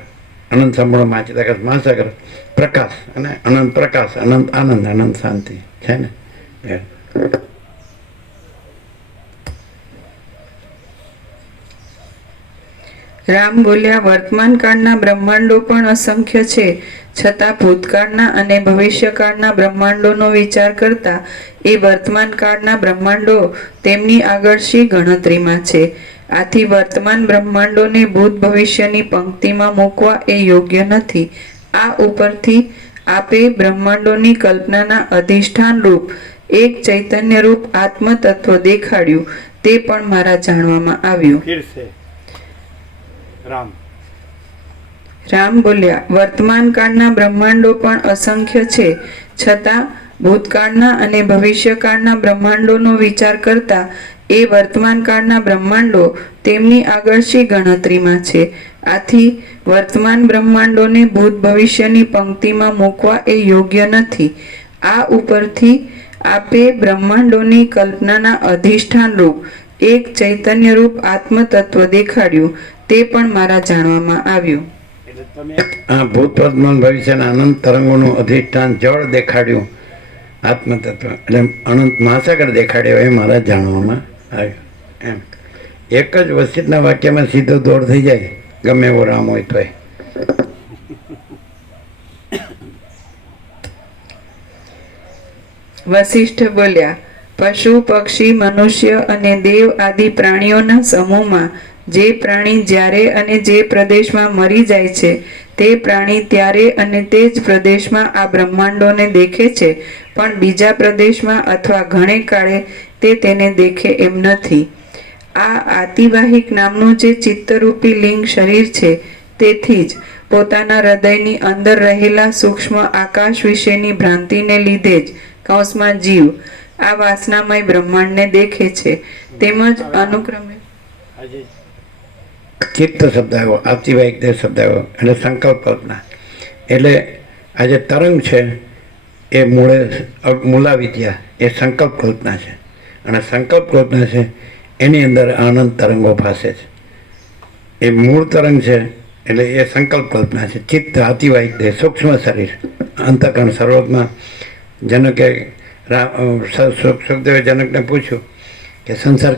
અનંત સંપૂર્ણ મહાચિદાકાશ મહાસાગર પ્રકાશ, અને અનંત પ્રકાશ, અનંત આનંદ, અનંત શાંતિ છે ને. રામ બોલ્યા, વર્તમાન કાળના બ્રહ્માંડો પણ અસંખ્ય છે, છતાં ભૂતકાળના અને ભવિષ્યકાળના બ્રહ્માંડોનો વિચાર કરતા એ વર્તમાન કાળના બ્રહ્માંડો તેમની આગળ શી ગણતરીમાં છે. આથી વર્તમાન બ્રહ્માંડોને ભૂત ભવિષ્યની પંક્તિમાં મૂકવા એ યોગ્ય નથી. આ ઉપરથી આપે બ્રહ્માંડોની કલ્પનાના અધિષ્ઠાન રૂપ એક ચૈતન્ય રૂપ આત્મ તત્વ દેખાડ્યું, તે પણ મારા જાણવામાં આવ્યું. રામ બોલ્યા, વર્તમાન કાળના બ્રહ્માંડો પણ અસંખ્ય છે, છતાં ભૂતકાળના અને ભવિષ્યકાળના બ્રહ્માંડોનો વિચાર કરતા એ વર્તમાન કાળના બ્રહ્માંડો તેમની આગળ શી ગણતરીમાં છે. આથી વર્તમાન બ્રહ્માંડોને ભૂત ભવિષ્યની પંક્તિમાં મૂકવા એ યોગ્ય નથી. આ ઉપરથી આપે બ્રહ્માંડોની કલ્પનાના અધિષ્ઠાન રૂપ એક ચૈતન્ય રૂપ આત્મ તત્વ દેખાડ્યું, તે પણ મારા જાણવામાં આવ્યું. આ ભૂત વર્તમાન ભવિષ્યના અનંત તરંગોનું અધિષ્ઠાન જળ દેખાડ્યું, આત્મતત્વ એટલે અનંત મહાસાગર દેખાડ્યો, એ મારા જાણવામાં આવ્યું. એમ એક જ વસિષ્ઠના વાક્યમાં સીધો દોડ થઈ જાય, ગમે એવો રામ હોય તોય. વશિષ્ઠ બોલ્યા, પશુ પક્ષી મનુષ્ય અને દેવ આદિ પ્રાણીઓના સમૂહમાં જે પ્રાણી જ્યારે અને જે પ્રદેશમાં મરી જાય છે તે પ્રાણી ત્યારે અને તે જ પ્રદેશમાં આ બ્રહ્માંડોને દેખે છે, પણ બીજા પ્રદેશમાં અથવા ઘણે કાળે તે તેને દેખે એમ નથી. આ આતિવાહિક નામનું જે ચિત્તરૂપી લિંગ શરીર છે તેથી જ પોતાના હૃદયની અંદર રહેલા સૂક્ષ્મ આકાશ વિશેની ભ્રાંતિને લીધે જ કૌંસમાં જીવ આ વાસનામય બ્રહ્માંડને દેખે છે. તેમજ અનુક્રમે ચિત્ત શબ્દ આવ્યો, આતિવાહિક દેહ શબ્દ આવ્યો, એટલે સંકલ્પ કલ્પના. એટલે આ જે તરંગ છે એ મૂળા વિદ્યા એ સંકલ્પ કલ્પના છે, અને સંકલ્પ કલ્પના છે એની અંદર આનંદ તરંગો ભાસે છે. એ મૂળ તરંગ છે એટલે એ સંકલ્પ કલ્પના છે. ચિત્ત અતિવાહિક દેહ, સૂક્ષ્મ શરીર, અંતઃકરણ સર્વોત્તમ. જનકે સુખદેવે જનકને પૂછ્યું કે સંસાર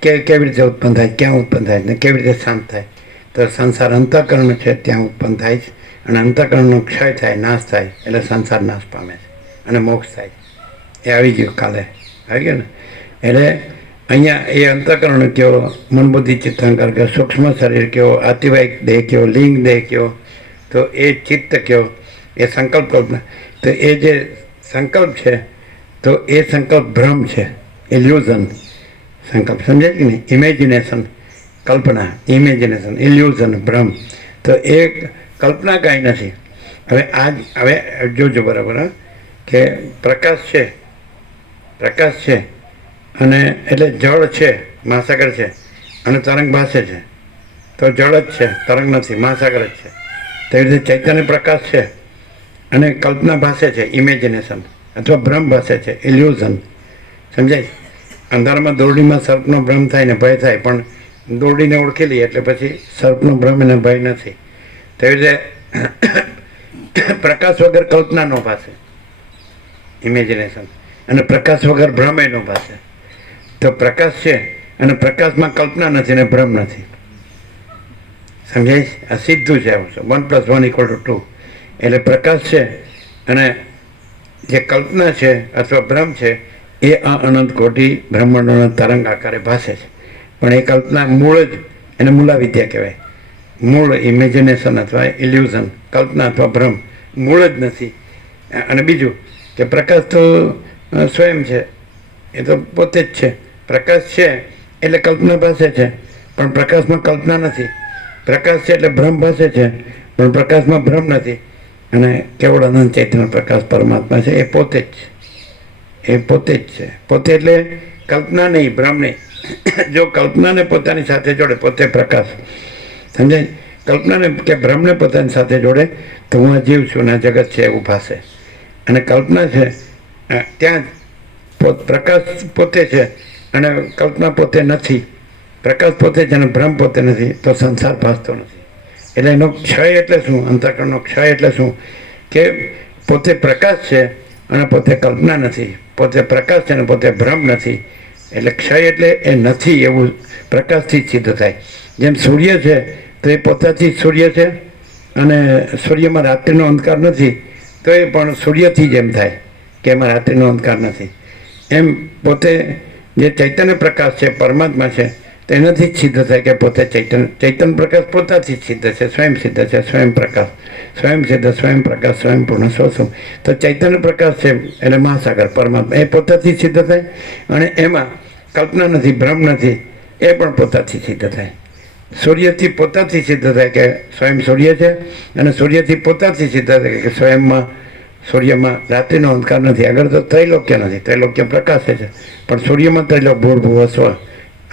કેવી રીતે ઉત્પન્ન થાય, ક્યાં ઉત્પન્ન થાય ને કેવી રીતે શાંત થાય? તો સંસાર અંતઃકરણ છે ત્યાં ઉત્પન્ન થાય છે, અને અંતઃકરણનો ક્ષય થાય, નાશ થાય એટલે સંસાર નાશ પામે છે અને મોક્ષ થાય. એ આવી ગયું કાલે, આવી ગયું ને. એટલે અહીંયા એ અંતઃકરણ કયો, મન બુદ્ધિ ચિત્તાંકાર કયો, સૂક્ષ્મ શરીર કયો, અતિવાહિક દેહ કયો, લિંગ દેહ કયો, તો એ ચિત્ત કયો, એ સંકલ્પ કલ્પના. તો એ જે સંકલ્પ છે તો એ સંકલ્પ ભ્રમ છે, ઇલ્યુઝન. સંકલ્પ સમજાય કે નહીં? ઇમેજિનેશન, કલ્પના, ઇમેજિનેશન, ઇલ્યુઝન, ભ્રમ. તો એ કલ્પના કાંઈ નથી. હવે જોજો બરાબર, હા, કે પ્રકાશ છે અને એટલે જળ છે, મહાસાગર છે, અને તરંગ ભાસે છે. તો જળ જ છે, તરંગ નથી, મહાસાગર જ છે. તેવી રીતે ચૈતન્ય પ્રકાશ છે અને કલ્પના ભાસે છે, ઇમેજિનેશન, અથવા ભ્રમ ભાસે છે, ઇલ્યુઝન. સમજાય? અંધારામાં દોરડીમાં સર્પનો ભ્રમ થાય ને ભય થાય, પણ દોરડીને ઓળખી લઈએ એટલે પછી સર્પનો ભ્રમ એને ભય નથી. તેવી રીતે પ્રકાશ વગર કલ્પના ન ભાસે, ઇમેજિનેશન, અને પ્રકાશ વગર ભ્રમ ન ભાસે. તો પ્રકાશ છે અને પ્રકાશમાં કલ્પના નથી ને ભ્રમ નથી. સમજાય? આ સીધું છે. 1 + 1 = 2. એટલે પ્રકાશ છે અને જે કલ્પના છે અથવા ભ્રમ છે એ અનંત કોટી બ્રહ્માંડોના તરંગ આકારે ભાસે છે. પણ એ કલ્પના મૂળ જ, એને મૂલાવિદ્યા કહેવાય. મૂળ ઇમેજિનેશન અથવા ઇલ્યુઝન, કલ્પના અથવા ભ્રમ મૂળ જ નથી. અને બીજું કે પ્રકાશ તો સ્વયં છે, એ તો પોતે જ છે. પ્રકાશ છે એટલે કલ્પના ભાસે છે, પણ પ્રકાશમાં કલ્પના નથી. પ્રકાશ છે એટલે ભ્રમ ભાસે છે, પણ પ્રકાશમાં ભ્રમ નથી. અને કેવળ અનંત ચૈતન્ય પ્રકાશ પરમાત્મા છે, એ પોતે જ છે. એ પોતે જ છે. પોતે એટલે કલ્પના નહીં, ભ્રમ નહીં. જો કલ્પનાને પોતાની સાથે જોડે, પોતે પ્રકાશ. સમજાય? કલ્પનાને કે ભ્રમને પોતાની સાથે જોડે તો હું આ જીવ છું ને આ જગત છે એવું ભાસે. અને કલ્પના છે ત્યાં પ્રકાશ પોતે છે અને કલ્પના પોતે નથી. પ્રકાશ પોતે છે અને ભ્રમ પોતે નથી, તો સંસાર ભાસતો નથી. એટલે એનો ક્ષય એટલે શું? અંતઃકરણનો ક્ષય એટલે શું? કે પોતે પ્રકાશ છે અને પોતે કલ્પના નથી, પોતે પ્રકાશ છે અને પોતે ભ્રમ નથી. એટલે ક્ષય એટલે એ નથી એવું પ્રકાશથી જ સિદ્ધ થાય. જેમ સૂર્ય છે તો એ પોતાથી જ સૂર્ય છે, અને સૂર્યમાં રાત્રિનો અંધકાર નથી, તો એ પણ સૂર્યથી જ એમ થાય કે એમાં રાત્રિનો અંધકાર નથી. એમ પોતે જે ચૈતન્ય પ્રકાશ છે, પરમાત્મા છે, તો એનાથી જ સિદ્ધ થાય કે પોતે ચૈતન્ય પ્રકાશ પોતાથી જ સિદ્ધ છે, સ્વયં સિદ્ધ છે, સ્વયં પ્રકાશ, સ્વયં સિદ્ધ, સ્વયં પ્રકાશ, સ્વયં પૂર્ણ, સ્વસ્વમ. તો ચૈતન્ય પ્રકાશ છે એટલે મહાસાગર પરમાત્મા, એ પોતાથી જ સિદ્ધ થાય. અને એમાં કલ્પના નથી, ભ્રમ નથી, એ પણ પોતાથી સિદ્ધ થાય. સૂર્યથી પોતાથી સિદ્ધ થાય કે સ્વયં સૂર્ય છે, અને સૂર્યથી પોતાથી સિદ્ધ થાય કે સ્વયંમાં સૂર્યમાં રાત્રિનો અંધકાર નથી. આગળ તો ત્રૈલોક્ય નથી, ત્રૈલોક્ય પ્રકાશે છે, પણ સૂર્યમાં ત્રૈલોક, ભૂર્ભુવ સ્વ,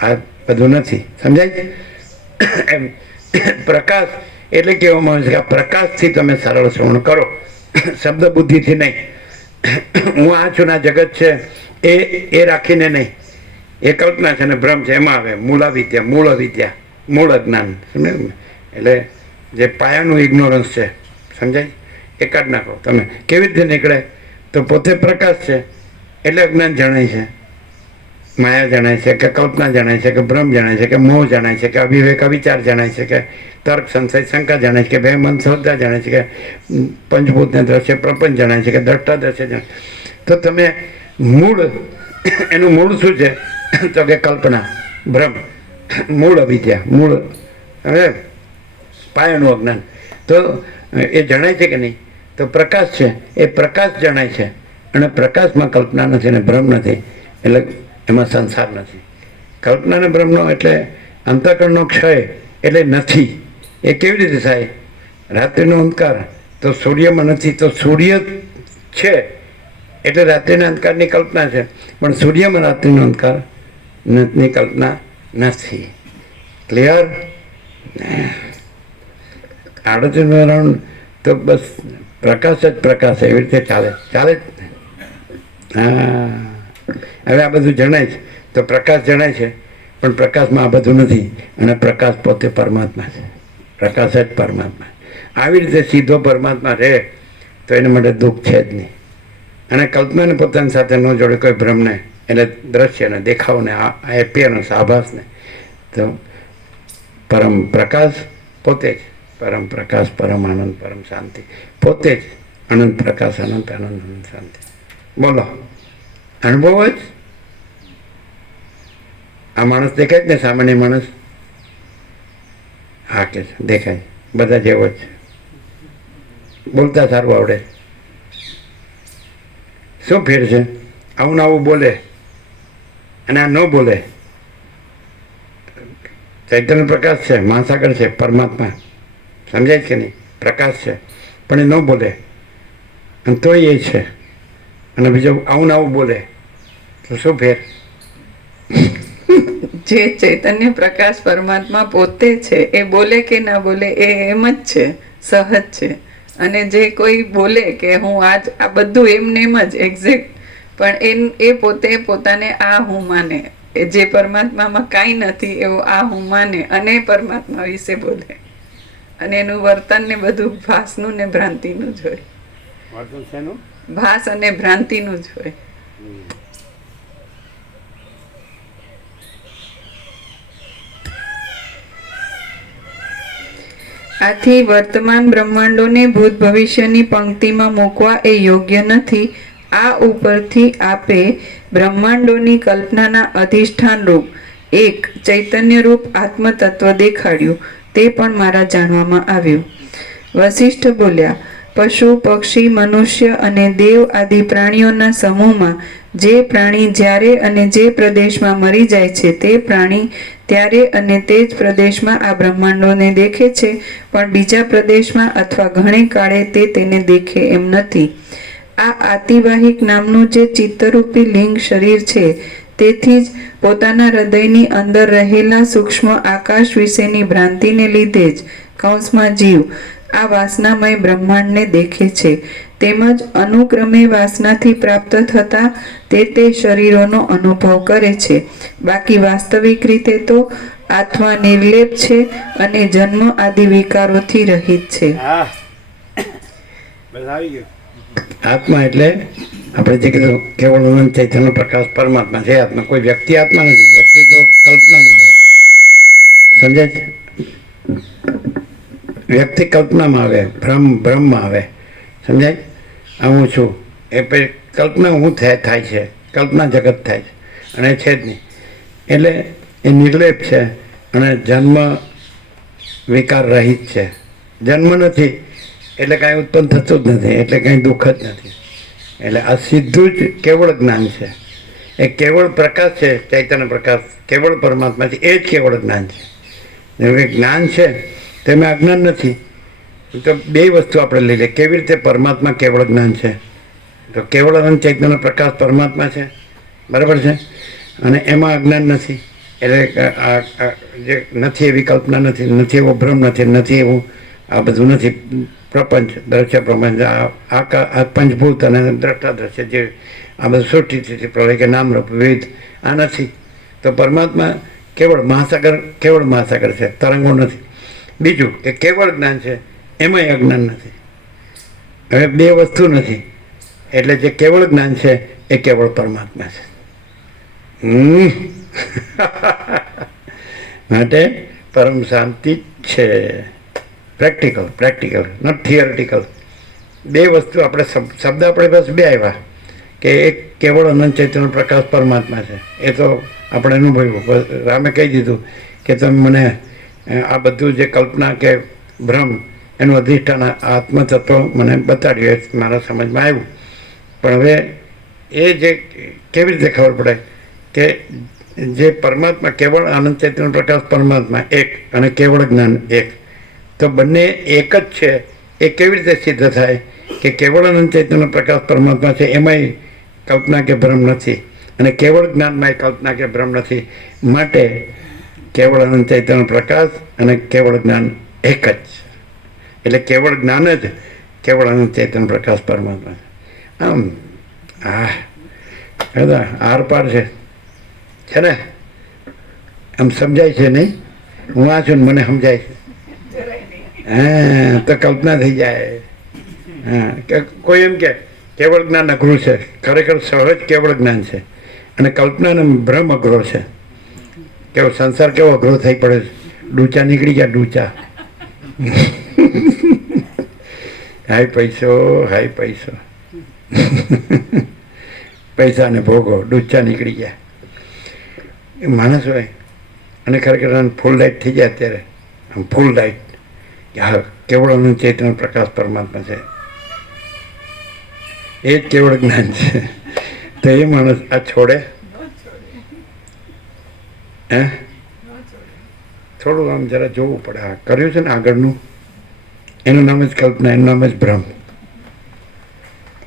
આ બધું નથી. સમજાય? એમ પ્રકાશ એટલે કહેવામાં આવે છે કે આ પ્રકાશથી તમે સરળ શ્રવણ કરો, શબ્દ બુદ્ધિથી નહીં. હું આ છું ને આ જગત છે એ રાખીને નહીં. એ કલ્પના છે ને ભ્રમ છે, એમાં આવે મૂલાવિદ્યા, મૂળ અવિદ્યા, મૂળ અજ્ઞાન. સમજાય? એટલે જે પાયાનું ઇગ્નોરન્સ છે, સમજાય? એ કાઢ નાખો તમે. કેવી રીતે નીકળે? તો પોતે પ્રકાશ છે એટલે અજ્ઞાન જણાય છે, માયા જણાય છે, કે કલ્પના જણાય છે, કે ભ્રમ જણાય છે, કે મોહ જણાય છે, કે અવિવેક અવિચાર જણાય છે, કે તર્ક સંશય શંકા જણાય છે, કે બે મન શ્રદ્ધા જણાય છે, કે પંચભૂતને દ્રશ્ય પ્રપંચ જણાય છે, કે દ્રષ્ટા દ્રશ્ય જણાય. તો તમે મૂળ, એનું મૂળ શું છે? તો કે કલ્પના, ભ્રમ, મૂળ અવિદ્યા, મૂળ હવે પાયાનું અજ્ઞાન. તો એ જણાય છે કે નહીં? તો પ્રકાશ છે, એ પ્રકાશ જણાય છે, અને પ્રકાશમાં કલ્પના નથી અને ભ્રમ નથી, એટલે એમાં સંસાર નથી. કલ્પના અને ભ્રમનો એટલે અંતઃકરણનો ક્ષય એટલે નથી. એ કેવી રીતે થાય? રાત્રિનો અંધકાર તો સૂર્યમાં નથી, તો સૂર્ય છે એટલે રાત્રિના અંધકારની કલ્પના છે, પણ સૂર્યમાં રાત્રિનો અંધકાર ની કલ્પના નથી. ક્લિયર? 38 તો બસ પ્રકાશ જ પ્રકાશ, એવી રીતે ચાલે ચાલે. હા, હવે આ બધું જણાય છે તો પ્રકાશ જણાય છે, પણ પ્રકાશમાં આ બધું નથી, અને પ્રકાશ પોતે પરમાત્મા છે. પ્રકાશ જ પરમાત્મા. આવી રીતે સીધો પરમાત્મા રહે તો એના માટે દુઃખ છે જ નહીં. અને કલ્પનાને પોતાની સાથે ન જોડે કોઈ ભ્રમને, એટલે દ્રશ્યને, દેખાવને, એપિયરન્સ, આભાસને, તો પરમ પ્રકાશ પોતે જ, પરમ પ્રકાશ, પરમ આનંદ, પરમ શાંતિ પોતે જ અનંત પ્રકાશ, અનંત આનંદ, અનંત શાંતિ. બોલો, અનુભવ જ. આ માણસ દેખાય જ ને, સામાન્ય માણસ? હા કે છે, દેખાય, બધા જેવો જ. બોલતા સારું આવડે. શું ફેર છે? આવું ને આવું બોલે અને આ ન બોલે. ચૈતન્ય પ્રકાશ છે, મહાસાગર છે, પરમાત્મા, સમજાય કે નહીં? પ્રકાશ છે પણ એ ન બોલે, અને તોય એ છે. અને બીજું આવું ને આવું બોલે તો શું ફેર? જે ચૈતન્ય પ્રકાશ પરમાત્મા પોતે છે એ બોલે કે ના બોલે એ એમ જ છે, સહજ છે. અને જે કોઈ બોલે કે હું આ બધું એમને એમ જ એક્ઝેક્ટ, પણ એ પોતે પોતાને આ હું માને, એ જે પરમાત્મામાં કાંઈ નથી એવું આ હું માને અને પરમાત્મા વિશે બોલે. અને એનું વર્તન ને બધું ભાસનું ને ભ્રાંતિનું જ હોય. ભાસ અને ભ્રાંતિનું જ હોય. આથી વર્તમાન બ્રહ્માંડોને ભૂત ભવિષ્યની પંક્તિમાં મૂકવા એ યોગ્ય નથી. આ ઉપરથી આપે બ્રહ્માંડોની કલ્પનાના અધિષ્ઠાન રૂપ એક ચૈતન્ય રૂપ આત્મતત્વ દેખાડ્યું. તે પણ મારા જાણવામાં આવ્યું. વશિષ્ઠ બોલ્યા, પશુ, પક્ષી, મનુષ્ય અને દેવ આદિ પ્રાણીઓના સમૂહમાં જે પ્રાણી જ્યારે અને જે પ્રદેશમાં મરી જાય છે તે પ્રાણી ત્યારે અને તે જ પ્રદેશમાં આ બ્રહ્માંડોને દેખે છે, પણ બીજા પ્રદેશમાં અથવા ઘણે કાળે તે તેને દેખે એમ નથી. આ આતિવાહિક નામનું જે ચિત્તરૂપી લિંગ શરીર છે તેથી જ પોતાના હૃદયની અંદર રહેલા સૂક્ષ્મ આકાશ વિશેની ભ્રાંતિને લીધે જ કૌંસમાં જીવ આ વાસનામય બ્રહ્માંડને દેખે છે. તેમજ અનુક્રમે વાસનાથી પ્રાપ્ત થતા તે શરીરોનો અનુભવ કરે છે. બાકી વાસ્તવિક રીતે તો આત્મા નિર્લેપ છે અને જન્મ આદિ વિકારોથી રહિત છે. આત્મા એટલે આપણે જે કીધું કેવળ અનંત ચૈતન્ય પ્રકાશ પરમાત્મા છે. આત્મા કોઈ વ્યક્તિ આત્મા નથી. વ્યક્તિ તો કલ્પનામાં આવે, સમજાય છે? વ્યક્તિ કલ્પનામાં આવે, ભ્રમમાં આવે, સમજાય? આ હું છું એ પછી કલ્પના હું થાય છે, કલ્પના જગત થાય છે અને છે જ નહીં. એટલે એ નિર્લેપ છે અને જન્મ વિકાર રહિત છે. જન્મ નથી એટલે કાંઈ ઉત્પન્ન થતું જ નથી, એટલે કાંઈ દુઃખ જ નથી. એટલે આ સીધું જ કેવળ જ્ઞાન છે. એ કેવળ પ્રકાશ છે, ચૈતન્ય પ્રકાશ કેવળ પરમાત્મા છે, એ જ કેવળ જ્ઞાન છે. જેમ કે જ્ઞાન છે તેમાં અજ્ઞાન નથી. તો બે વસ્તુ આપણે લઈ લઈએ. કેવી રીતે પરમાત્મા કેવળ જ્ઞાન છે? તો કેવળ અનંત ચૈતન્ય પ્રકાશ પરમાત્મા છે, બરાબર છે, અને એમાં અજ્ઞાન નથી. એટલે જે નથી એવી કલ્પના નથી, નથી એવો ભ્રમ નથી, નથી એવું આ બધું નથી. પ્રપંચ, દ્રશ્ય પ્રપંચ, આ પંચભૂત અને દ્રષ્ટા દ્રશ્ય જે આ બધું સૃષ્ટિ પ્રલય કે નામરૂપ વિવિધ આ નથી. તો પરમાત્મા કેવળ મહાસાગર છે, તરંગો નથી. બીજું કે કેવળ જ્ઞાન છે, એમાંય અજ્ઞાન નથી. હવે બે વસ્તુ નથી. એટલે જે કેવળ જ્ઞાન છે એ કેવળ પરમાત્મા છે. માટે પરમ શાંતિ છે. Practical not theoretical. બે વસ્તુ આપણે શબ્દ આપણે બસ બે આવ્યા કે એક કેવળ અનંત ચૈતન્ય પ્રકાશ પરમાત્મા છે. એ તો આપણે અનુભવ્યું. રામે કહી દીધું કે તમે મને આ બધું જે કલ્પના કે ભ્રમ એનું અધિષ્ઠાન આત્મતત્વ મને બતાડ્યું, એ મારા સમજમાં આવ્યું. પણ હવે એ જે કેવી રીતે ખબર પડે કે જે પરમાત્મા કેવળ આનંદ ચૈતન્ય પ્રકાશ પરમાત્મા એક અને કેવળ જ્ઞાન એક, તો બંને એક જ છે. એ કેવી રીતે સિદ્ધ થાય કે કેવળ અનંત ચૈતન્ય પ્રકાશ પરમાત્મા છે, એમાંય કલ્પના કે ભ્રમ નથી, અને કેવળ જ્ઞાનમાં કલ્પના કે ભ્રમ નથી. માટે કેવળ અનંત ચૈતન્ય પ્રકાશ અને કેવળ જ્ઞાન એક જ. એટલે કેવળ જ્ઞાન જ કેવળ અનંત ચૈતન્ય પ્રકાશ પરમાત્મા છે. આમ આર પાર છે ને? આમ સમજાય છે નહીં? હું આ છું ને મને સમજાય છે. હા તો કલ્પના થઈ જાય. હા કે કોઈ એમ કે કેવળ જ્ઞાન અઘરું છે, ખરેખર સહજ કેવળ જ્ઞાન છે, અને કલ્પના અને ભ્રમ અઘરો છે. કેવો સંસાર કેવો અઘરો થઈ પડે છે, ડૂચા નીકળી ગયા ડૂચા. હાય પૈસો પૈસાને ભોગો ડૂચા નીકળી ગયા એ માણસ હોય. અને ખરેખર ફૂલ લાઈટ થઈ જાય અત્યારે, આમ ફૂલ લાઈટ કે હા કેવળ અને ચૈતન્ય પ્રકાશ પરમાત્મા છે, એ જ કેવળ જ્ઞાન છે. તો એ માણસ આ છોડે? હે થોડું આમ જરા જોવું પડે. આ કર્યું છે ને આગળનું, એનું નામ જ કલ્પના, એનું નામ જ ભ્રમ.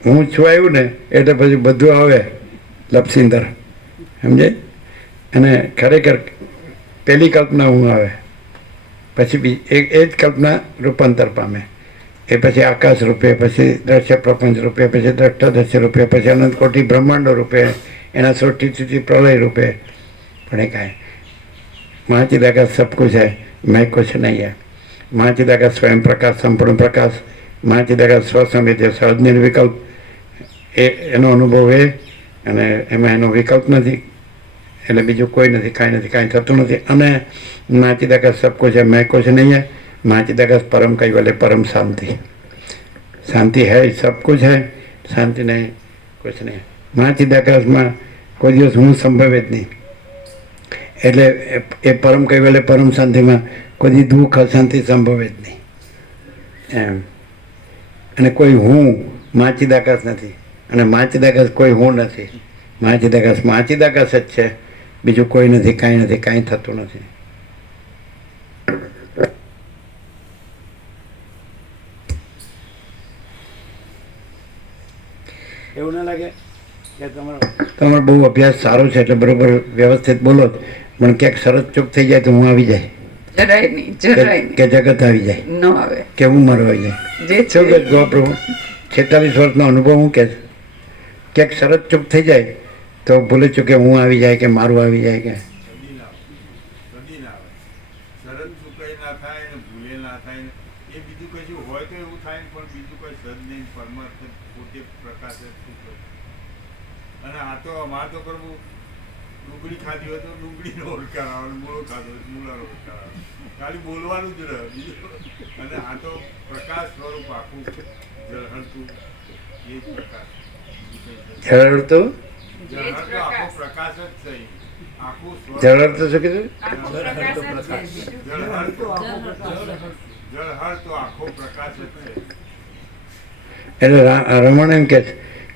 હું છું આવ્યું ને એટલે પછી બધું આવે લપસિંદર, સમજે? અને ખરેખર પેલી કલ્પના હું આવે, પછી એ જ કલ્પના રૂપાંતર પામે. એ પછી આકાશ રૂપે, પછી દ્રશ્ય પ્રપંચ રૂપે, પછી દ્રષ્ટદર્શ્ય રૂપે, પછી અનંત કોટી બ્રહ્માંડો રૂપે, એના સૃષ્ટિ સ્થિતિ પ્રલય રૂપે. પણ એ કાંઈ महाचिदाकाश सब कुछ है, मैं कुछ नहीं है. महाचिदाकाश स्वयं प्रकाश, संपूर्ण प्रकाश. महाचिदाकाश સ્વસંવેદ્ય, સહજ નિર્વિકલ્પ. એનો અનુભવ એ, અને એમાં એનો વિકલ્પ નથી, એટલે બીજું કોઈ નથી, કાંઈ થતું નથી. અને महाचिदाकाश सब कुछ है, मैं कुछ नहीं है. महाचिदाकाश परम कैवल्य, परम शांति. शांति है, सब कुछ है, शांति नहीं, कुछ नहीं. महाचिदाकाशમાં કોઈ દિવસ હું સંભવે જ નહીં. એટલે એ પરમ કૈવલ્ય પરમ શાંતિમાં કોઈ દુઃખ અશાંતિ સંભવે જ નહીં એમ. અને કોઈ હું માચિદાકાશ નથી, અને માચિદાકાશ કોઈ હું નથી. માચિદાકાશ જ છે, બીજું કોઈ નથી, કાંઈ થતું નથી. એવું ના લાગે કે તમારો બહુ અભ્યાસ સારો છે એટલે બરોબર વ્યવસ્થિત બોલો જ, પણ ક્યાંક શરત ચૂક થઈ જાય તો હું આવી જાય, જરાય નહીં કે જગત આવી જાય, ન આવે કે હું મારો આવી જાય. જે શું કે ગોપ્રભુ 46 વર્ષનો અનુભવ હું કે ક્યાંક શરત ચૂક થઈ જાય તો ભૂલે ચૂકે હું આવી જાય કે મારું આવી જાય કે કદી ના આવે. શરત ચૂકાઈ ના થાય ને ભૂલે ના થાય ને એ બીજું કશું હોય તો એવું થાય ને, પણ બીજું કોઈ સદ નહીં, પરમાર્થ પોતે પ્રકાશ જ છે. અને આ તો અમારે તો કરવું, ડુંગળી ખાધી હોય તો ડુંગળીનો ઓળખાર આવે, મૂળો ખાધો હોય તો મૂળાનો ઓળખાર આવે, ખાલી બોલવાનું જ રહે બીજું. અને આ તો પ્રકાશ સ્વરૂપ આખું ઝળહળતું એ જ પ્રકાશ. ઝળહળતું ઝળહળતો આખો પ્રકાશ જ છે. આખું સ્વરૂપ ઝળહળતું શું કીધું? જળહળતો આખો પ્રકાશ જ છે. એટલે રમણ એમ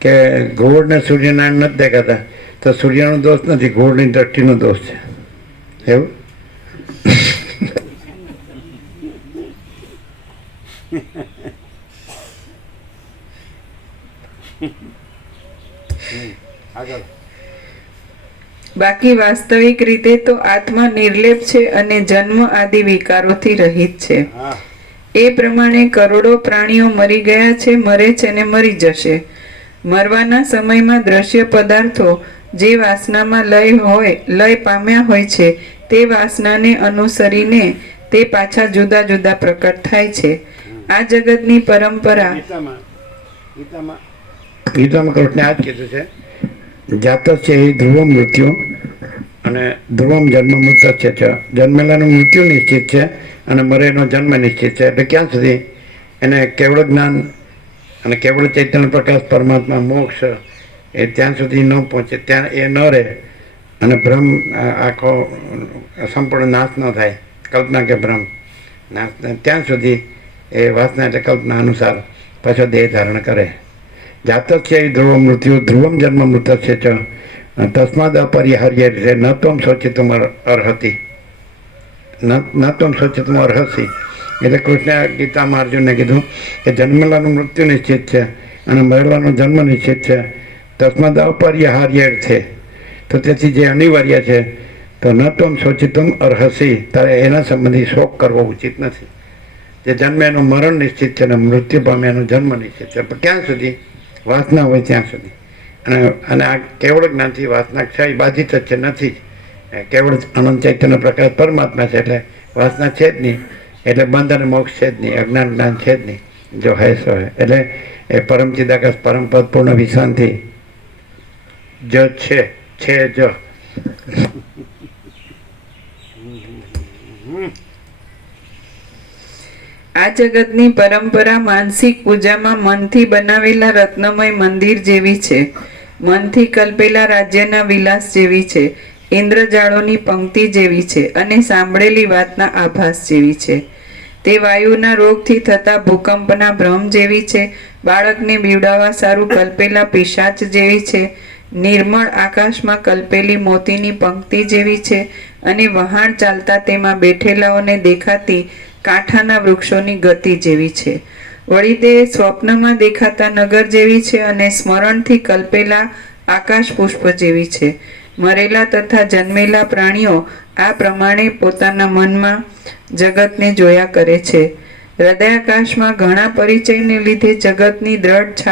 કે ઘોડને સૂર્યનારાયણ નથી દેખાતા, તો સૂર્યનો દોષ નથી, ઘોડની દ્રષ્ટિનો દોષ છે. એવું બાકી વાસ્તવિક રીતે તો આત્મા નિર્લેપ છે અને જન્મ આદિ વિકારોથી રહિત છે. એ પ્રમાણે કરોડો પ્રાણીઓ મરી ગયા છે, મરે છે અને મરી જશે. મરવાના સમયમાં દ્રશ્ય પદાર્થો જે વાસનામાં લય પામ્યા હોય છે તે વાસનાને અનુસરીને તે પાછા જુદા જુદા પ્રકટ થાય છે. આ જગતની પરંપરા ગીતામાં કૃષ્ણે આ જ કીધું છે, જાત છે એ ધ્રુવમ મૃત્યુ અને ધ્રુવમ જન્મ મૃત છે. જન્મેલાનું મૃત્યુ નિશ્ચિત છે અને મરેનો જન્મ નિશ્ચિત છે. એટલે ક્યાં સુધી એને કેવળ જ્ઞાન અને કેવળ ચૈતન્ય પ્રકાશ પરમાત્મા મોક્ષ એ ત્યાં સુધી ન પહોંચે, ત્યાં એ ન રહે અને ભ્રમ આખો સંપૂર્ણ નાશ ન થાય, કલ્પના કે ભ્રમ નાશ ત્યાં સુધી એ વાસના એટલે કલ્પના અનુસાર પાછો દેહ ધારણ કરે. જાત છે ધ્રુવ મૃત્યુ ધ્રુવમ જન્મ મૃત છે તસ્માદ અપરિહાર્ય છે ન ત્વમ શોચિતુમ અર્હતિ ન ત્વમ શોચિતુમ અર્હસી. એટલે કૃષ્ણે ગીતામાં અર્જુનને કીધું કે જન્મેલાનું મૃત્યુ નિશ્ચિત છે અને મરેલાનો જન્મ નિશ્ચિત છે, તસ્માદ અપરિહાર્ય છે. તો તેથી જે અનિવાર્ય છે તો ન ત્વમ શોચિતુમ અર્હસી, તારે એના સંબંધી શોક કરવો ઉચિત નથી. જે જન્મે એનું મરણ નિશ્ચિત છે અને મૃત્યુ પામે એનો જન્મ નિશ્ચિત છે, પણ ક્યાં સુધી વાસના હોય ત્યાં સુધી. અને આ કેવળ જ્ઞાનથી વાસના ક્ષય બાધિત જ છે, નથી જ. કેવળ અનંત ચૈતન્ય પ્રકાશ પરમાત્મા છે એટલે વાસના છે જ નહીં. એટલે બંધ અને મોક્ષ છે જ નહીં, અજ્ઞાન જ્ઞાન છે જ નહીં. જો હે સો હે એટલે એ પરમ ચિદાકાશ પરમ પદ પૂર્ણ વિશાંતિ જ છે જો. આ જગતની પરંપરા માનસિક પૂજામાં મનથી બનાવેલા રત્નમય મંદિર જેવી છે, મનથી કલ્પેલા રાજ્યના વિલાસ જેવી છે, ઇન્દ્રજાળોની પંક્તિ જેવી છે અને સાંભળેલી વાતના આભાસ જેવી છે. તે વાયુના રોગથી થતા ભૂકંપના ભ્રમ જેવી છે, બાળકને બીવડાવવા સારું કલ્પેલા પિશાચ જેવી છે, નિર્મળ આકાશમાં કલ્પેલી મોતીની પંક્તિ જેવી છે અને વહાણ ચાલતા તેમાં બેઠેલાઓને દેખાતી કાંઠાના વૃક્ષોની ગતિ જેવી છે. વળી તે સ્વપ્નમાં દેખાતા નગર જેવી છે અને સ્મરણથી કલ્પેલા આકાશ પુષ્પ જેવી છે. મરેલા તથા જન્મેલા પ્રાણીઓ આ પ્રમાણે પોતાના મનમાં જગતને જોયા કરે છે. હૃદયાકાશમાં ઘણા પરિચયને લીધે જગતની દ્રઢ છાપ